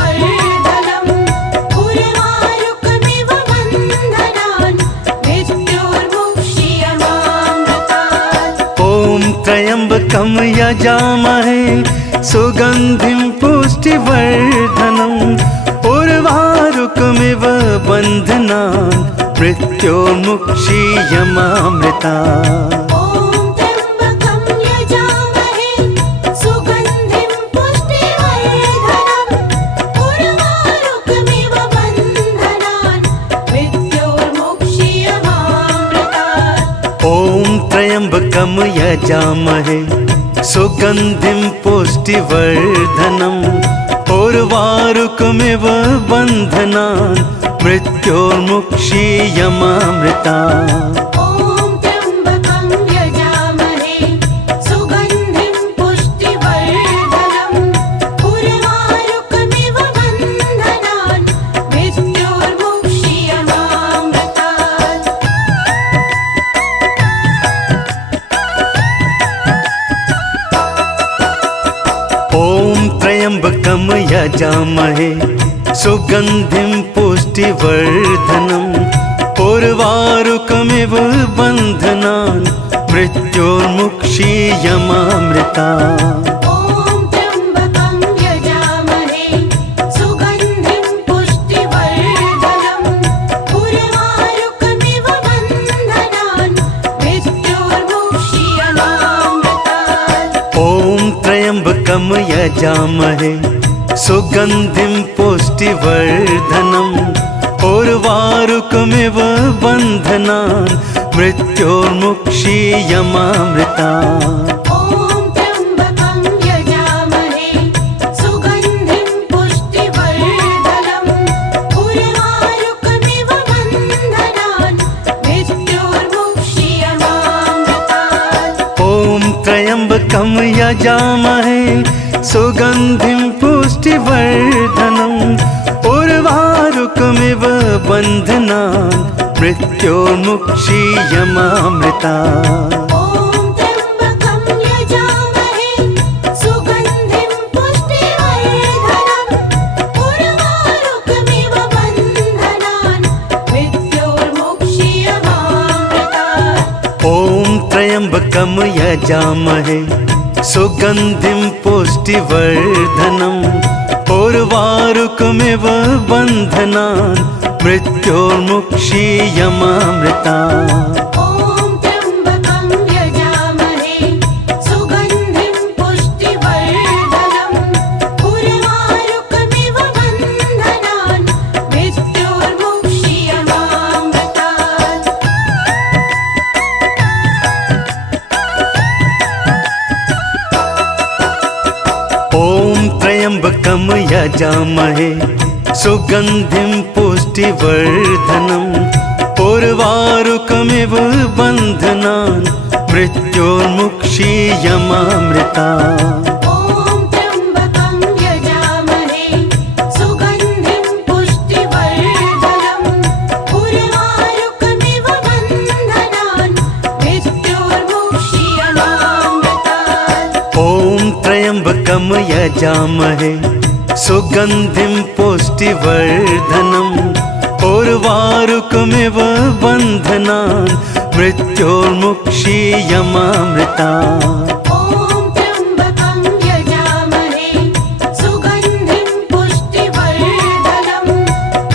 पुष्टिवर्धनम् उर्वारुकमिव बन्धनान् मृत्योर्मुक्षीयमामृता ॐ त्र्यम्बकं यजामहे सुगन्धिं पुष्टिवर्धनम् उर्वारुकमिव बन्धनान् मृत्योर्मुक्षीयमामृतात् ॐ त्र्यम्बकं यजामहे सुगन्धिं पुष्टिवर्धनम् उर्वारुकमिव बन्धनान् मृत्योर्मुक्षीयमामृता ॐ त्र्यम्बकं यजामहे सुगन्धिं पुष्टिवर्धनम् उर्वारुकमिव बन्धनान् मृत्योर्मुक्षीयमामृतात् ॐ त्र्यम्बकं यजामहे सुगन्धिं पुष्टिवर्धनम् उर्वारुकमिव बन्धनान् मृत्योर्मुक्षीयमामृता ॐ त्र्यम्बकं यजामहे सुगन्धिं पुष्टिवर्धनम् उर्वारुकमिव बन्धनान् मृत्योर्मुक्षीयमामृतात् ॐ त्र्यम्बकं यजामहे सुगन्धिं पुष्टिवर्धनम् उर्वारुकमिव बन्धनान् मृत्योर्मुक्षीयमामृता ॐ त्र्यम्बकं यजामहे सुगन्धिं पुष्टिवर्धनम् उर्वारुकमिव बन्धनान् मृत्योर्मुक्षीयमामृतात् ॐ त्र्यम्बकं यजामहे सुगन्धिं पुष्टिवर्धनम् उर्वारुकमिव बन्धनान् मृत्योर्मुक्षीयमामृता ॐ त्र्यम्बकं यजामहे सुगन्धिं पुष्टिवर्धनम् उर्वारुकमिव बन्धनान् मृत्योर्मुक्षीयमामृतात् ॐ त्र्यम्बकं यजामहे सुगन्धिं पुष्टिवर्धनम् उर्वारुकमिव बन्धनान् मृत्योर्मुक्षीयमामृता ॐ त्र्यम्बकं यजामहे सुगन्धिं पुष्टिवर्धनम् उर्वारुकमिव बन्धनान् मृत्योर्मुक्षीयमामृतात् ॐ त्र्यम्बकं यजामहे सुगन्धिं पुष्टिवर्धनम् उर्वारुकमिव बन्धनान् मृत्योर्मुक्षीयमामृता ॐ त्र्यम्बकं यजामहे सुगन्धिं पुष्टिवर्धनम् उर्वारुकमिव बन्धनान् मृत्योर्मुक्षीयमामृतात् ॐ त्र्यम्बकं यजामहे सुगन्धिं पुष्टिवर्धनम् उर्वारुकमिव बन्धनान् मृत्योर्मुक्षीयमामृता ॐ त्र्यम्बकं यजामहे सुगन्धिं पुष्टिवर्धनम् उर्वारुकमिव बन्धनान् मृत्योर्मुक्षीयमामृतात् ॐ त्र्यम्बकं यजामहे सुगन्धिं पुष्टिवर्धनम् उर्वारुकमिव बन्धनान् मृत्योर्मुक्षीयमामृतात्। ॐ त्र्यम्बकं यजामहे सुगन्धिं पुष्टिवर्धनम्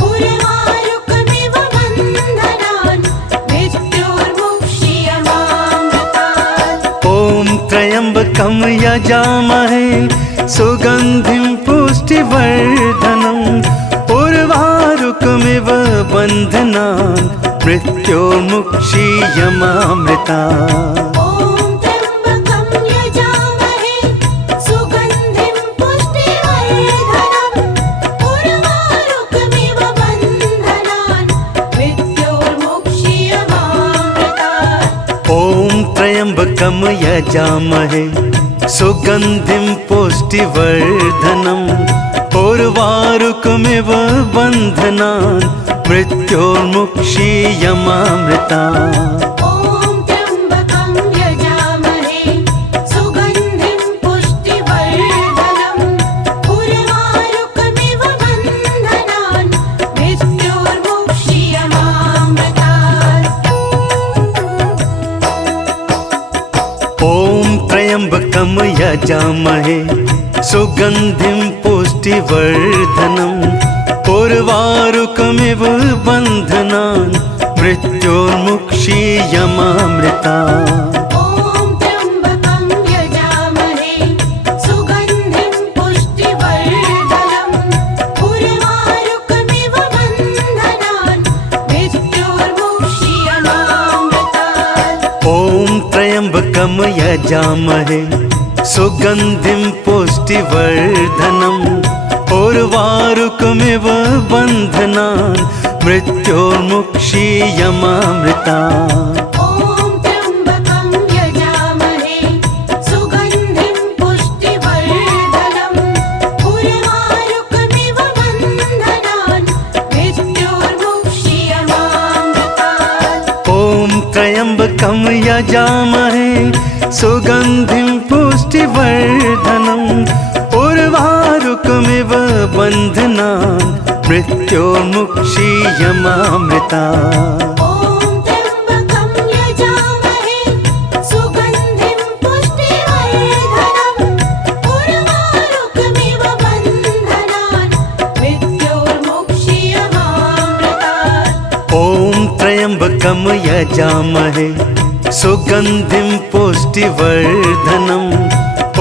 उर्वारुकमिव बन्धनान् मृत्योर्मुक्षीयमामृतात्। ॐ त्र्यम्बकं यजामहे सुगन्धिं पुष्टिवर्धनम् उर्वारुकमिव बन्धनान् मृत्योर्मुक्षीयमामृतात्। ॐ त्र्यम्बकं यजामहे सुगन्धिं पुष्टिवर्धनम् उर्वारुकमिव बन्धनान् मृत्योर्मुक्षीयमामृतात्। ॐ त्र्यम्बकं यजामहे सुगन्धिं पुष्टिवर्धनम् उर्वारुकमिव बन्धनान् मृत्योर्मुक्षीयमामृतात्। ॐ त्र्यम्बकं यजामहे सुगन्धिं पुष्टिवर्धनम् उर्वारुकमिव बन्धनान् मृत्योर्मुक्षीयमामृतात्। ॐ त्र्यम्बकं यजामहे सुगन्धिं पुष्टिवर्धनम् उर्वारुकमिव बन्धनान् मृत्योर्मुक्षीयमामृतात्। ॐ त्र्यम्बकं यजामहे सुगन्धिं पुष्टिवर्धनम् उर्वारुकमिव बन्धनान् मृत्योर्मुक्षीयमामृतात्। ॐ त्र्यम्बकं यजामहे सुगन्धिं पुष्टिवर्धनम् उर्वारुकमिव बन्धनान् मृत्योर्मुक्षीयमामृतात्। ॐ त्र्यम्बकं यजामहे सुगन्धिं पुष्टिवर्धनम् उर्वारुकमिव बन्धनान् मृत्योर्मुक्षीयमामृतात्। ॐ त्र्यम्बकं यजामहे सुगन्धिं पुष्टिवर्धनम् उर्वारुकमिव बन्धनान् मृत्योर्मुक्षीयमामृतात्। ॐ त्र्यम्बकं यजामहे सुगन्धिं पुष्टिवर्धनम् उर्वारुकमिव बन्धनान् मृत्योर्मुक्षीयमामृतात्। ॐ त्र्यम्बकं यजामहे सुगन्धिं पुष्टिवर्धनम्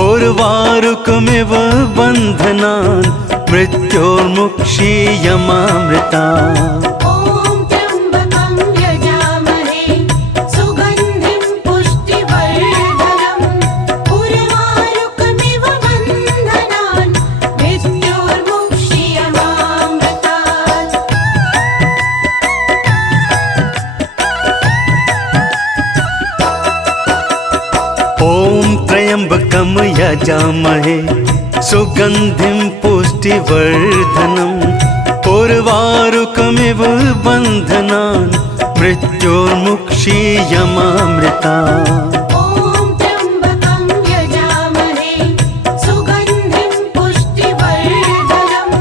उर्वारुकमिव बन्धनान् मृत्योर्मुक्षीयमामृतात्। ॐ त्र्यम्बकं यजामहे सुगन्धिं पुष्टिवर्धनम् उर्वारुकमिव बन्धनान् मृत्योर्मुक्षीयमामृतात्। ॐ त्र्यम्बकं यजामहे सुगन्धिं पुष्टिवर्धनम् उर्वारुकमिव बन्धनान् मृत्योर्मुक्षीयमामृतात्। ॐ त्र्यम्बकं यजामहे सुगन्धिं पुष्टिवर्धनम्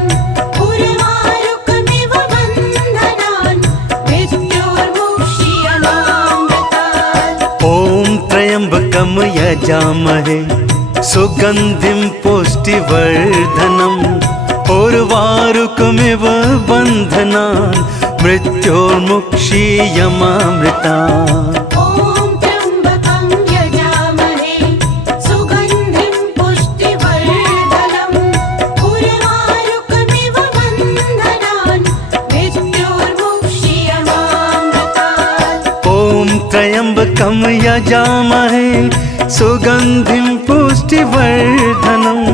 उर्वारुकमिव बन्धनान् मृत्योर्मुक्षीयमामृतात्। ॐ त्र्यम्बकं यजामहे सुगन्धिं पुष्टिवर्धनम् उर्वारुकमिव बन्धनान् मृत्योर्मुक्षीयमामृतात्। ॐ त्र्यम्बकं यजामहे सुगन्धिं पुष्टिवर्धनम् उर्वारुकमिव बन्धनान् मृत्योर्मुक्षीयमामृतात्। ॐ त्र्यम्बकं यजामहे सुगन्धिं पुष्टिवर्धनम्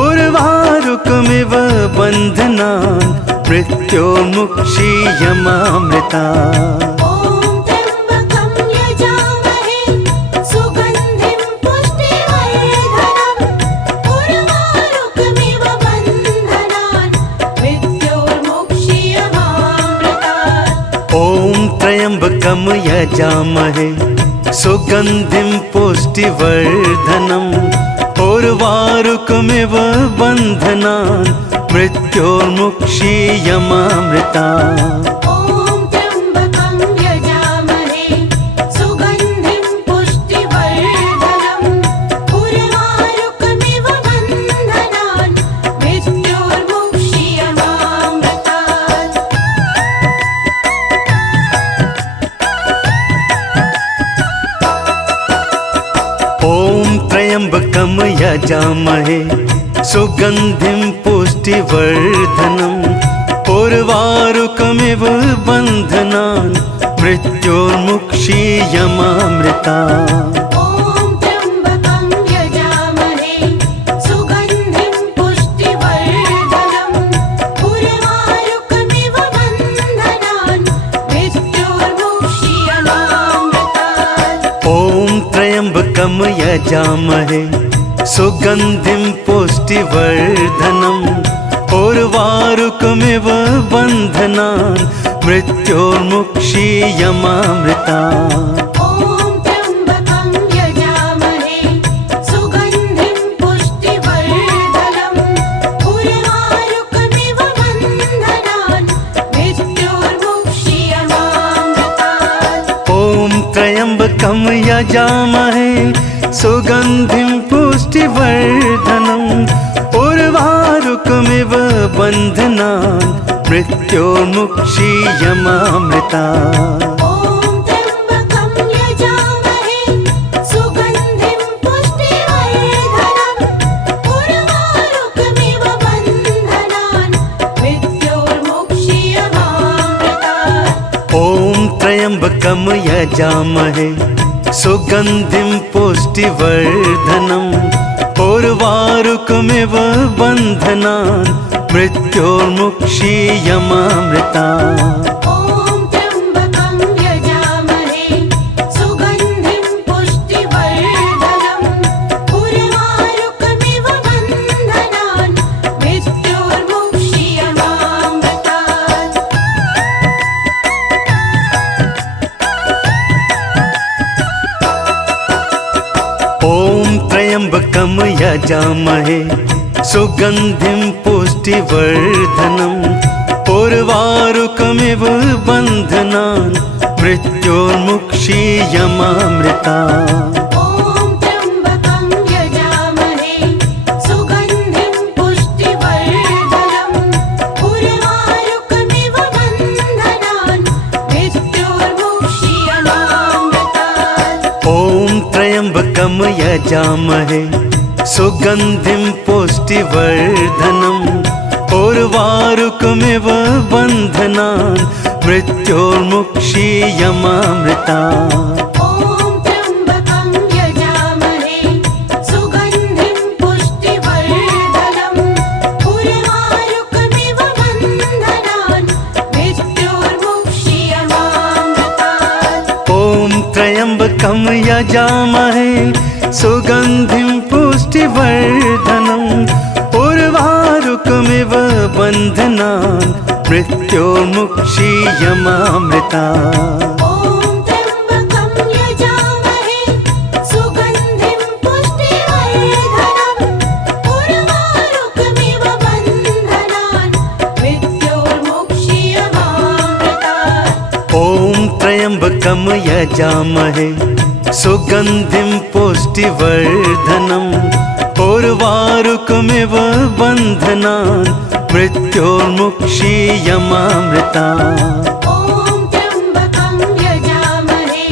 उर्वारुकमिव बन्धनान् मृत्योर्मुक्षीयमामृतात्। ॐ त्र्यम्बकं यजामहे सुगन्धिं पुष्टिवर्धनम् उर्वारुकमिव बन्धनान् मृत्योर्मुक्षीयमामृतात्। ॐ त्र्यम्बकं यजामहे सुगन्धिं पुष्टिवर्धनम् उर्वारुकमिव बन्धनान् मृत्योर्मुक्षीयमामृता। ॐ त्र्यम्बकं यजामहे सुगन्धिं पुष्टिवर्धनम् उर्वारुकमिव बन्धनान् मृत्योर्मुक्षीयमामृतात्। ॐ त्र्यम्बकं यजामहे सुगन्धिं पुष्टिवर्धनम् उर्वारुकमिव बन्धनान् मृत्योर्मुक्षीयमामृता। ॐ त्र्यम्बकं यजामहे सुगन्धिं पुष्टिवर्धनम् उर्वारुकमिव बन्धनान् मृत्योर्मुक्षीयमामृतात्। ॐ त्र्यम्बकं यजामहे सुगन्धिं पुष्टिवर्धनम् उर्वारुकमिव बन्धनान् मृत्योर्मुक्षीयमामृता। ॐ त्र्यम्बकं यजामहे सुगन्धिं पुष्टिवर्धनम् उर्वारुकमिव बन्धनान् मृत्योर्मुक्षीयमामृतात्। ॐ त्र्यम्बकं यजामहे सुगन्धिं पुष्टिवर्धनम् उर्वारुकमिव बन्धनान् मृत्योर्मुक्षीयमामृता। ॐ त्र्यम्बकं यजामहे सुगन्धिं पुष्टिवर्धनम् उर्वारुकमिव बन्धनान् मृत्योर्मुक्षीयमामृतात्। ॐ त्र्यम्बकं यजामहे सुगन्धिं पुष्टिवर्धनम् उर्वारुकमिव बन्धनान् मृत्योर्मुक्षीयमामृता। ॐ त्र्यम्बकं यजामहे सुगन्धिं पुष्टिवर्धनम् उर्वारुकमिव बन्धनान् मृत्योर्मुक्षीयमामृतात्। ॐ त्र्यम्बकं यजामहे सुगन्धिं पुष्टिवर्धनम् उर्वारुकमिव बन्धनान् मृत्योर्मुक्षीयमामृता। ॐ त्र्यम्बकं यजामहे सुगन्धिं पुष्टिवर्धनम् उर्वारुकमिव बन्धनान् मृत्योर्मुक्षीयमामृतात्। ॐ त्र्यम्बकं यजामहे सुगन्धिं पुष्टिवर्धनम् उर्वारुकमिव बन्धनान् मृत्योर्मुक्षीयमामृता। ॐ त्र्यम्बकं यजामहे सुगन्धिं पुष्टिवर्धनम् उर्वारुकमिव बन्धनान् मृत्योर्मुक्षीयमामृतात्। ॐ त्र्यम्बकं यजामहे सुगन्धिं पुष्टिवर्धनम् उर्वारुकमिव बन्धनान् मृत्योर्मुक्षीयमामृता। ॐ त्र्यम्बकं यजामहे सुगन्धिं पुष्टिवर्धनम् उर्वारुकमिव बन्धनान् मृत्योर्मुक्षीयमामृतात्। ॐ त्र्यम्बकं यजामहे सुगन्धिं पुष्टिवर्धनम् उर्वारुकमिव बन्धनान् मृत्योर्मुक्षीयमामृता। ॐ त्र्यम्बकं यजामहे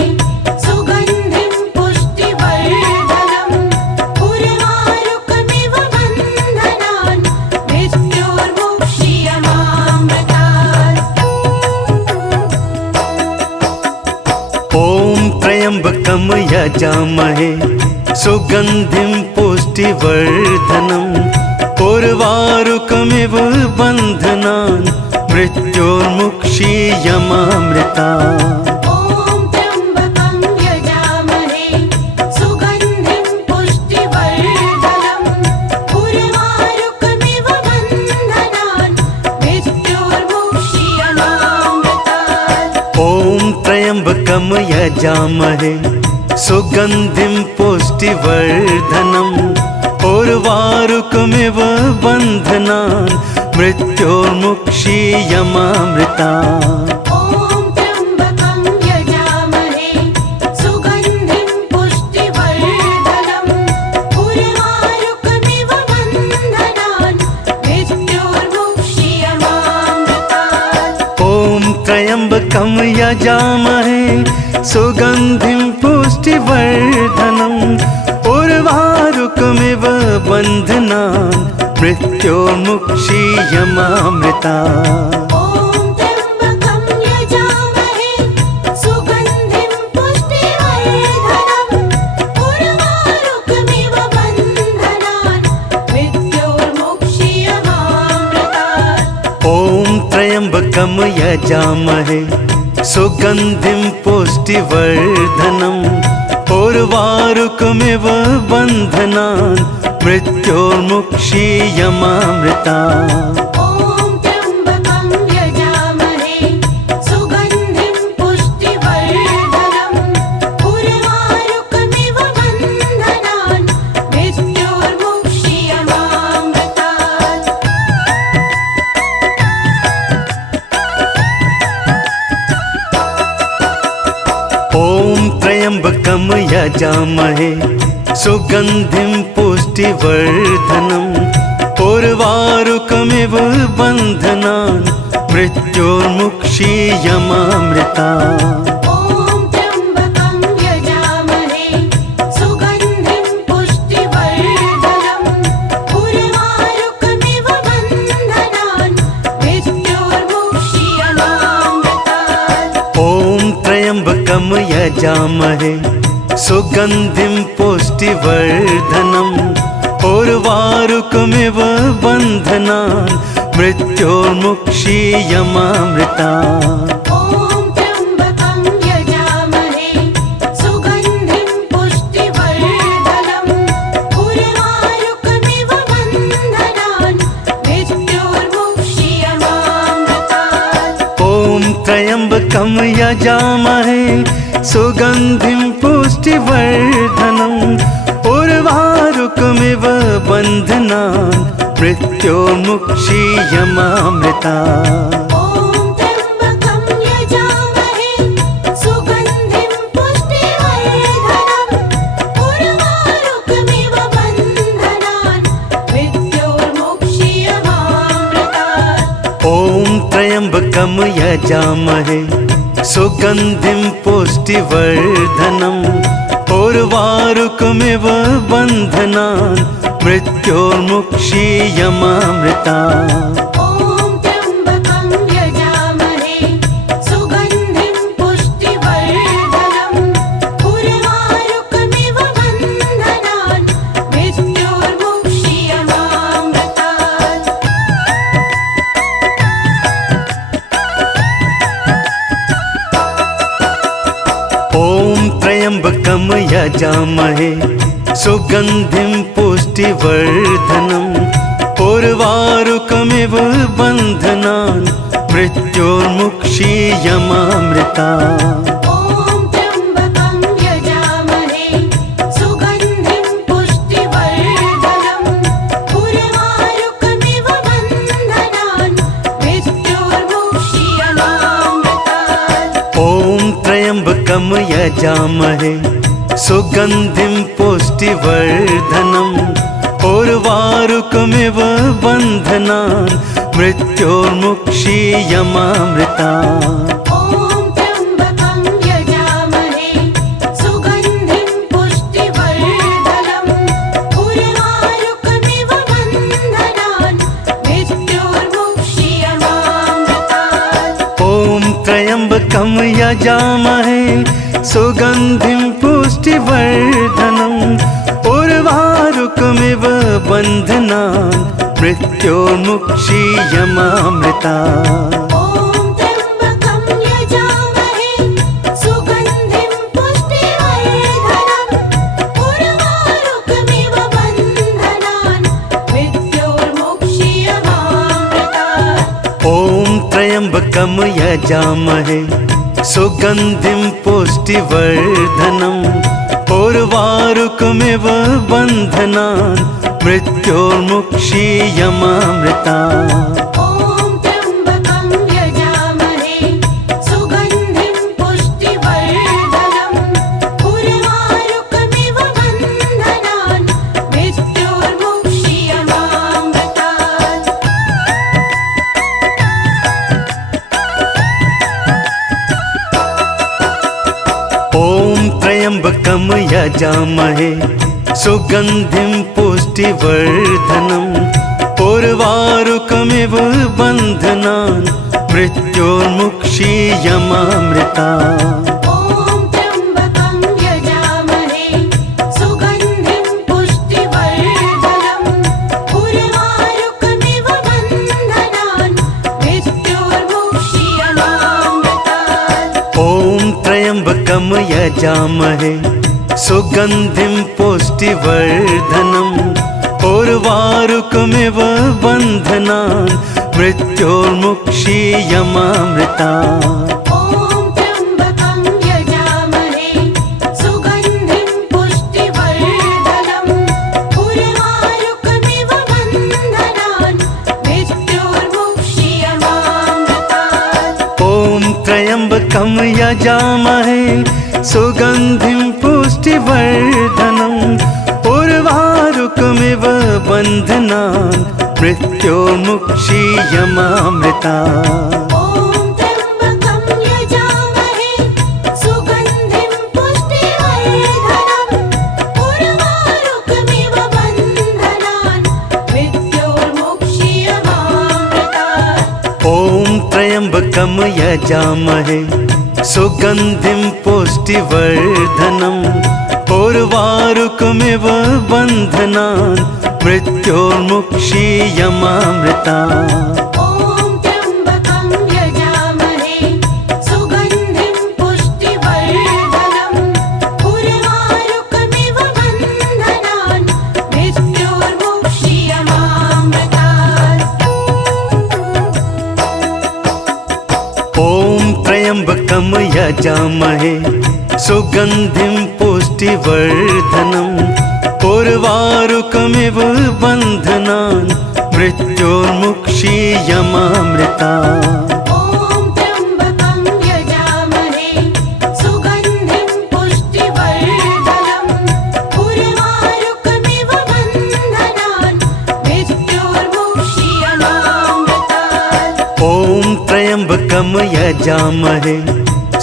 सुगन्धिं पुष्टिवर्धनम् उर्वारुकमिव बन्धनान् मृत्योर्मुक्षीयमामृतात्। ॐ त्र्यम्बकं यजामहे सुगन्धिं पुष्टिवर्धनम् उर्वारुकमिव बन्धनान् मृत्योर्मुक्षीयमामृता। ॐ त्र्यम्बकं यजामहे सुगन्धिं पुष्टिवर्धनम् उर्वारुकमिव बन्धनान् मृत्योर्मुक्षीयमामृतात्। ॐ त्र्यम्बकं यजामहे सुगन्धिं पुष्टिवर्धनम् उर्वारुकमिव बन्धनान् मृत्योर्मुक्षीयमामृता। ॐ त्र्यम्बकं यजामहे सुगन्धिं पुष्टिवर्धनम् उर्वारुकमिव बन्धनान् मृत्योर्मुक्षीयमामृतात्। ॐ त्र्यम्बकं यजामहे सुगन्धिं पुष्टिवर्धनम् उर्वारुकमिव बन्धनान् मृत्योर्मुक्षीयमामृता। ॐ त्र्यम्बकं यजामहे सुगन्धिं पुष्टिवर्धनम् उर्वारुकमिव बन्धनान् मृत्योर्मुक्षीयमामृतात्। ॐ त्र्यम्बकं यजामहे सुगन्धिं पुष्टिवर्धनम् उर्वारुकमिव बन्धनान् मृत्योर्मुक्षीयमामृता। ॐ त्र्यम्बकं यजामहे सुगन्धिं पुष्टिवर्धनम् उर्वारुकमिव बन्धनान् मृत्योर्मुक्षीयमामृतात्। ॐ त्र्यम्बकं यजामहे सुगन्धिं पुष्टिवर्धनम् उर्वारुकमिव बन्धनान् मृत्योर्मुक्षीयमामृता। ॐ त्र्यम्बकं यजामहे सुगन्धिं पुष्टिवर्धनम् उर्वारुकमिव बन्धनान् मृत्योर्मुक्षीयमामृतात्। ॐ त्र्यम्बकं यजामहे सुगन्धिं पुष्टिवर्धनम् उर्वारुकमिव बन्धनान् मृत्योर्मुक्षीयमामृता। ॐ त्र्यम्बकं यजामहे सुगन्धिं पुष्टिवर्धनम् उर्वारुकमिव बन्धनान् मृत्योर्मुक्षीयमामृतात्। ॐ त्र्यम्बकं यजामहे सुगन्धिं पुष्टिवर्धनम् उर्वारुकमिव बन्धनान् मृत्योर्मुक्षीयमामृता। ॐ त्र्यम्बकं यजामहे सुगन्धिं पुष्टिवर्धनम् उर्वारुकमिव बन्धनान् मृत्योर्मुक्षीयमामृतात्। ॐ त्र्यम्बकं यजामहे सुगन्धिं पुष्टिवर्धनम् उर्वारुकमिव बन्धनान् मृत्योर्मुक्षीयमामृता। ॐ त्र्यम्बकं यजामहे सुगन्धिं पुष्टिवर्धनम् उर्वारुकमिव बन्धनान् मृत्योर्मुक्षीयमामृतात्। ॐ त्र्यम्बकं यजामहे सुगन्धिं पुष्टिवर्धनम् उर्वारुकमिव बन्धनान् मृत्योर्मुक्षीयमामृता। ॐ त्र्यम्बकं यजामहे सुगन्धिं पुष्टिवर्धनम् उर्वारुकमिव बन्धनान् मृत्योर्मुक्षीयमामृतात्। ॐ त्र्यम्बकं यजामहे सुगन्धिं पुष्टिवर्धनम् उर्वारुकमिव बन्धनान् मृत्योर्मुक्षीयमामृता। ॐ त्र्यम्बकं यजामहे सुगन्धिं पुष्टिवर्धनम् उर्वारुकमिव बन्धनान् मृत्योर्मुक्षीयमामृतात्। ॐ त्र्यम्बकं यजामहे सुगन्धिं पुष्टिवर्धनम् उर्वारुकमिव बन्धनान् मृत्योर्मुक्षीयमामृता। ॐ त्र्यम्बकं यजामहे सुगन्धिं पुष्टिवर्धनम् उर्वारुकमिव बन्धनान् मृत्योर्मुक्षीयमामृतात्। ॐ त्र्यम्बकं यजामहे सुगन्धिं पुष्टिवर्धनम् उर्वारुकमिव बन्धनान् मृत्योर्मुक्षीयमामृता। ॐ त्र्यम्बकं यजामहे सुगन्धिं पुष्टिवर्धनम् उर्वारुकमिव बन्धनान् मृत्योर्मुक्षीयमामृतात्। ॐ त्र्यम्बकं यजामहे सुगन्धिं पुष्टिवर्धनम् उर्वारुकमिव बन्धनान् मृत्योर्मुक्षीयमामृता। ॐ त्र्यम्बकं यजामहे सुगन्धिं पुष्टिवर्धनम् उर्वारुकमिव बन्धनान् मृत्योर्मुक्षीयमामृतात्। ॐ त्र्यम्बकं यजामहे सुगन्धिं पुष्टिवर्धनम् उर्वारुकमिव बन्धनान् मृत्योर्मुक्षीयमामृता। ॐ त्र्यम्बकं यजामहे सुगन्धिं पुष्टिवर्धनम् उर्वारुकमिव बन्धनान् मृत्योर्मुक्षीयमामृतात्। ॐ त्र्यम्बकं यजामहे सुगन्धिं पुष्टिवर्धनम् उर्वारुकमिव बन्धनान् मृत्योर्मुक्षीयमामृता। ॐ त्र्यम्बकं यजामहे सुगन्धिं पुष्टिवर्धनम् उर्वारुकमिव बन्धनान् मृत्योर्मुक्षीयमामृतात्। ॐ त्र्यम्बकं यजामहे सुगन्धिं पुष्टिवर्धनम् उर्वारुकमिव बन्धनान् मृत्योर्मुक्षीयमामृता। ॐ त्र्यम्बकं यजामहे सुगन्धिं पुष्टिवर्धनम् उर्वारुकमिव बन्धनान् मृत्योर्मुक्षीयमामृतात्। ॐ त्र्यम्बकं यजामहे सुगन्धिं पुष्टिवर्धनम् उर्वारुकमिव बन्धनान् मृत्योर्मुक्षीयमामृता। ॐ त्र्यम्बकं यजामहे सुगन्धिं पुष्टिवर्धनम् उर्वारुकमिव बन्धनान् मृत्योर्मुक्षीयमामृतात्। ॐ त्र्यम्बकं यजामहे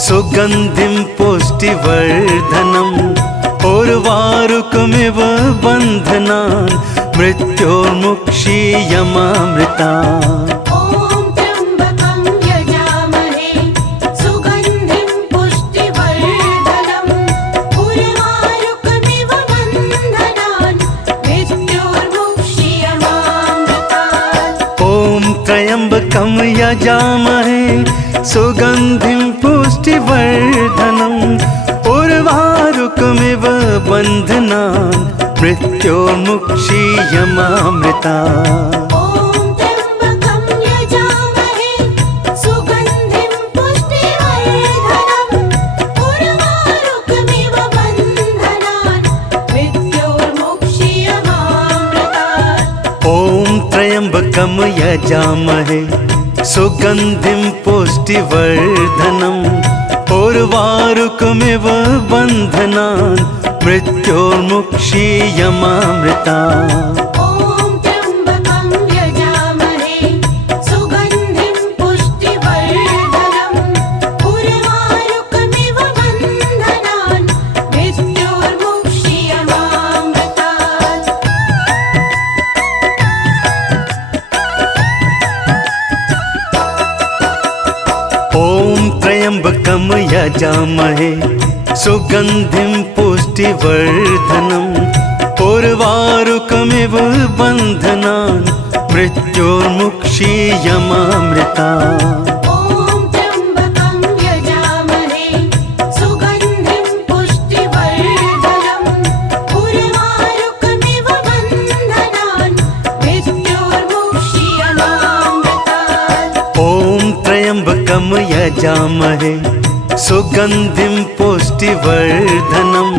सुगन्धिं पुष्टिवर्धनम् उर्वारुकमिव बन्धनान् मृत्योर्मुक्षीयमामृता। ॐ त्र्यम्बकं यजामहे सुगन्धिं पुष्टिवर्धनम् उर्वारुकमिव बन्धनान् मृत्योर्मुक्षीयमामृतात्। ॐ त्र्यम्बकं यजामहे सुगन्धिं पुष्टिवर्धनम् उर्वारुकमिव बन्धनान् मृत्योर्मुक्षीयमामृता। ॐ त्र्यम्बकं यजामहे सुगन्धिं पुष्टिवर्धनम् उर्वारुकमिव बन्धनान् मृत्योर्मुक्षीयमामृतात्। ॐ त्र्यम्बकं यजामहे सुगन्धिं पुष्टिवर्धनम् उर्वारुकमिव बन्धनान् मृत्योर्मुक्षीयमामृता। ॐ त्र्यम्बकं यजामहे सुगन्धिं पुष्टिवर्धनम् उर्वारुकमिव बन्धनान् मृत्योर्मुक्षीयमामृतात्। ॐ त्र्यम्बकं यजामहे सुगन्धिं पुष्टिवर्धनम् उर्वारुकमिव बन्धनान् मृत्योर्मुक्षीयमामृता। ॐ त्र्यम्बकं यजामहे सुगन्धिं पुष्टिवर्धनम् उर्वारुकमिव बन्धनान् मृत्योर्मुक्षीयमामृतात्। ॐ त्र्यम्बकं यजामहे सुगन्धिं पुष्टिवर्धनम्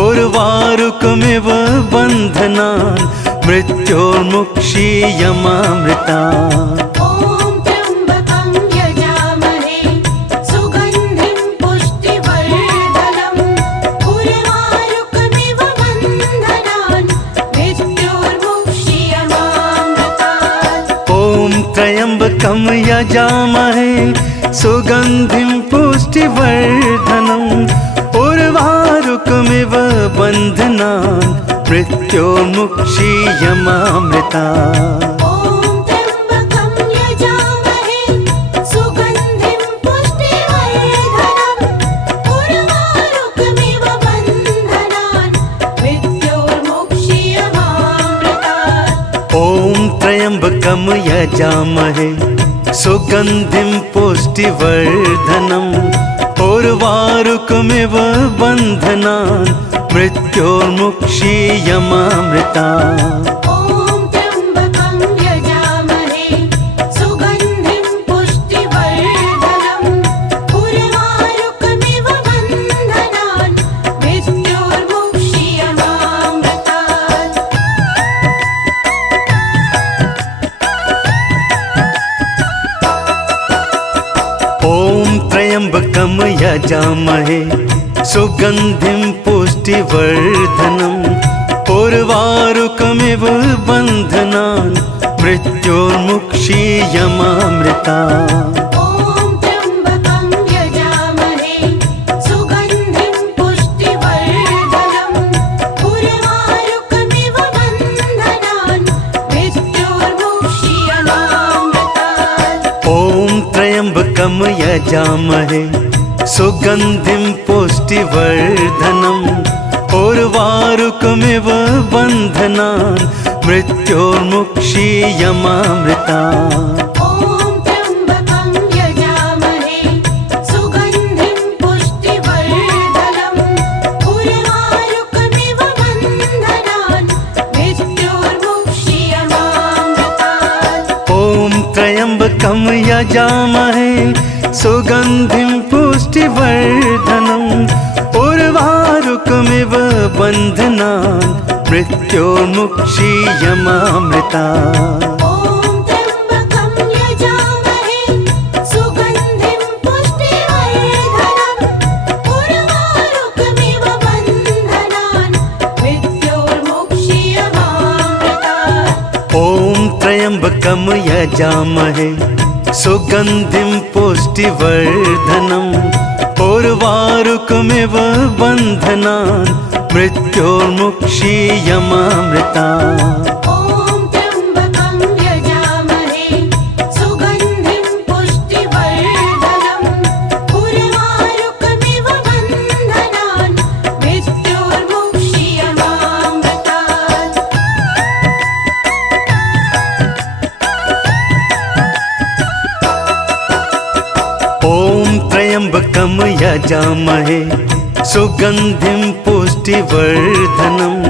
उर्वारुकमिव बन्धनान् मृत्योर्मुक्षीयमामृता। ॐ त्र्यम्बकं यजामहे सुगन्धिं पुष्टिवर्धनम् उर्वारुकमिव बन्धनान् मृत्योर्मुक्षीयमामृतात्। ॐ त्र्यम्बकं यजामहे सुगन्धिं पुष्टिवर्धनम् उर्वारुकमिव बन्धनान् मृत्योर्मुक्षीयमामृता। ॐ त्र्यम्बकं यजामहे सुगन्धिं पुष्टिवर्धनम् उर्वारुकमिव बन्धनान् मृत्योर्मुक्षीयमामृतात्। ॐ त्र्यम्बकं यजामहे सुगन्धिं पुष्टिवर्धनम् उर्वारुकमिव बन्धनान् मृत्योर्मुक्षीयमामृता। ॐ त्र्यम्बकं यजामहे सुगन्धिं पुष्टिवर्धनम् उर्वारुकमिव बन्धनान् मृत्योर्मुक्षीयमामृतात्। ॐ त्र्यम्बकं यजामहे सुगन्धिं पुष्टिवर्धनम् उर्वारुकमिव बन्धनान् मृत्योर्मुक्षीयमामृता। ॐ त्र्यम्बकं यजामहे सुगन्धिं पुष्टिवर्धनम् उर्वारुकमिव बन्धनान् मृत्योर्मुक्षीयमामृतात्। ॐ त्र्यम्बकं यजामहे सुगन्धिं पुष्टिवर्धनम् उर्वारुकमिव बन्धनान् मृत्योर्मुक्षीयमामृता। ॐ त्र्यम्बकं यजामहे सुगन्धिं पुष्टिवर्धनम् उर्वारुकमिव बन्धनान् मृत्योर्मुक्षीयमामृतात्। ॐ त्र्यम्बकं यजामहे सुगन्धिं पुष्टिवर्धनम् उर्वारुकमिव बन्धनान् मृत्योर्मुक्षीयमामृता। ॐ त्र्यम्बकं यजामहे सुगन्धिं पुष्टिवर्धनम् उर्वारुकमिव बन्धनान् मृत्योर्मुक्षीयमामृतात्। ॐ त्र्यम्बकं यजामहे सुगन्धिं पुष्टिवर्धनम् उर्वारुकमिव बन्धनान् मृत्योर्मुक्षीयमामृता। ॐ त्र्यम्बकं यजामहे सुगन्धिं पुष्टिवर्धनम् उर्वारुकमिव बन्धनान् मृत्योर्मुक्षीयमामृतात्। ॐ त्र्यम्बकं यजामहे सुगन्धिं पुष्टिवर्धनम्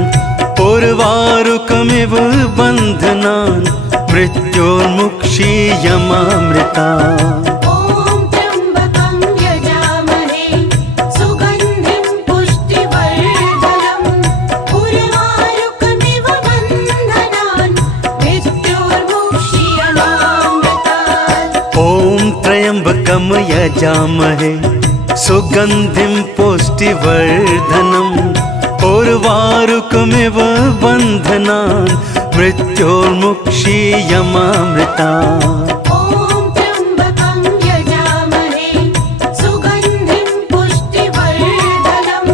उर्वारुकमिव बन्धनान् मृत्योर्मुक्षीयमामृता। ॐ त्र्यम्बकं यजामहे सुगन्धिं पुष्टिवर्धनम् उर्वारुकमिव बन्धनान् मृत्योर्मुक्षीयमामृतात्। ॐ त्र्यम्बकं यजामहे सुगन्धिं पुष्टिवर्धनम् उर्वारुकमिव बन्धनान् मृत्योर्मुक्षीयमामृता। ॐ त्र्यम्बकं यजामहे सुगन्धिं पुष्टिवर्धनम्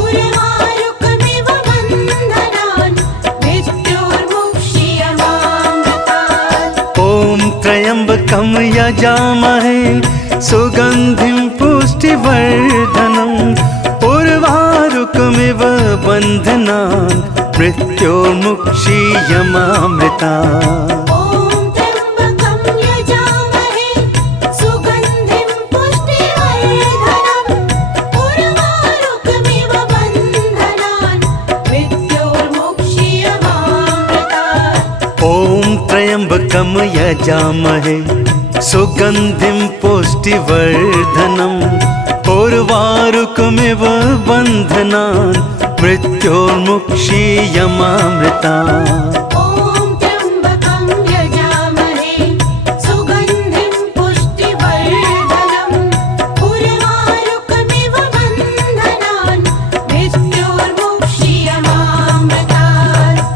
उर्वारुकमिव बन्धनान् मृत्योर्मुक्षीयमामृतात्। ॐ त्र्यम्बकं यजामहे सुगन्धिं पुष्टिवर्धनम् उर्वारुकमिव बन्धनान् मृत्योर्मुक्षीयमामृता। ॐ त्र्यम्बकं यजामहे सुगन्धिं पुष्टिवर्धनम् उर्वारुकमिव बन्धनान् मृत्योर्मुक्षीयमामृतात्। ॐ त्र्यम्बकं यजामहे सुगन्धिं पुष्टिवर्धनम् उर्वारुकमिव बन्धनान् मृत्योर्मुक्षीयमामृता।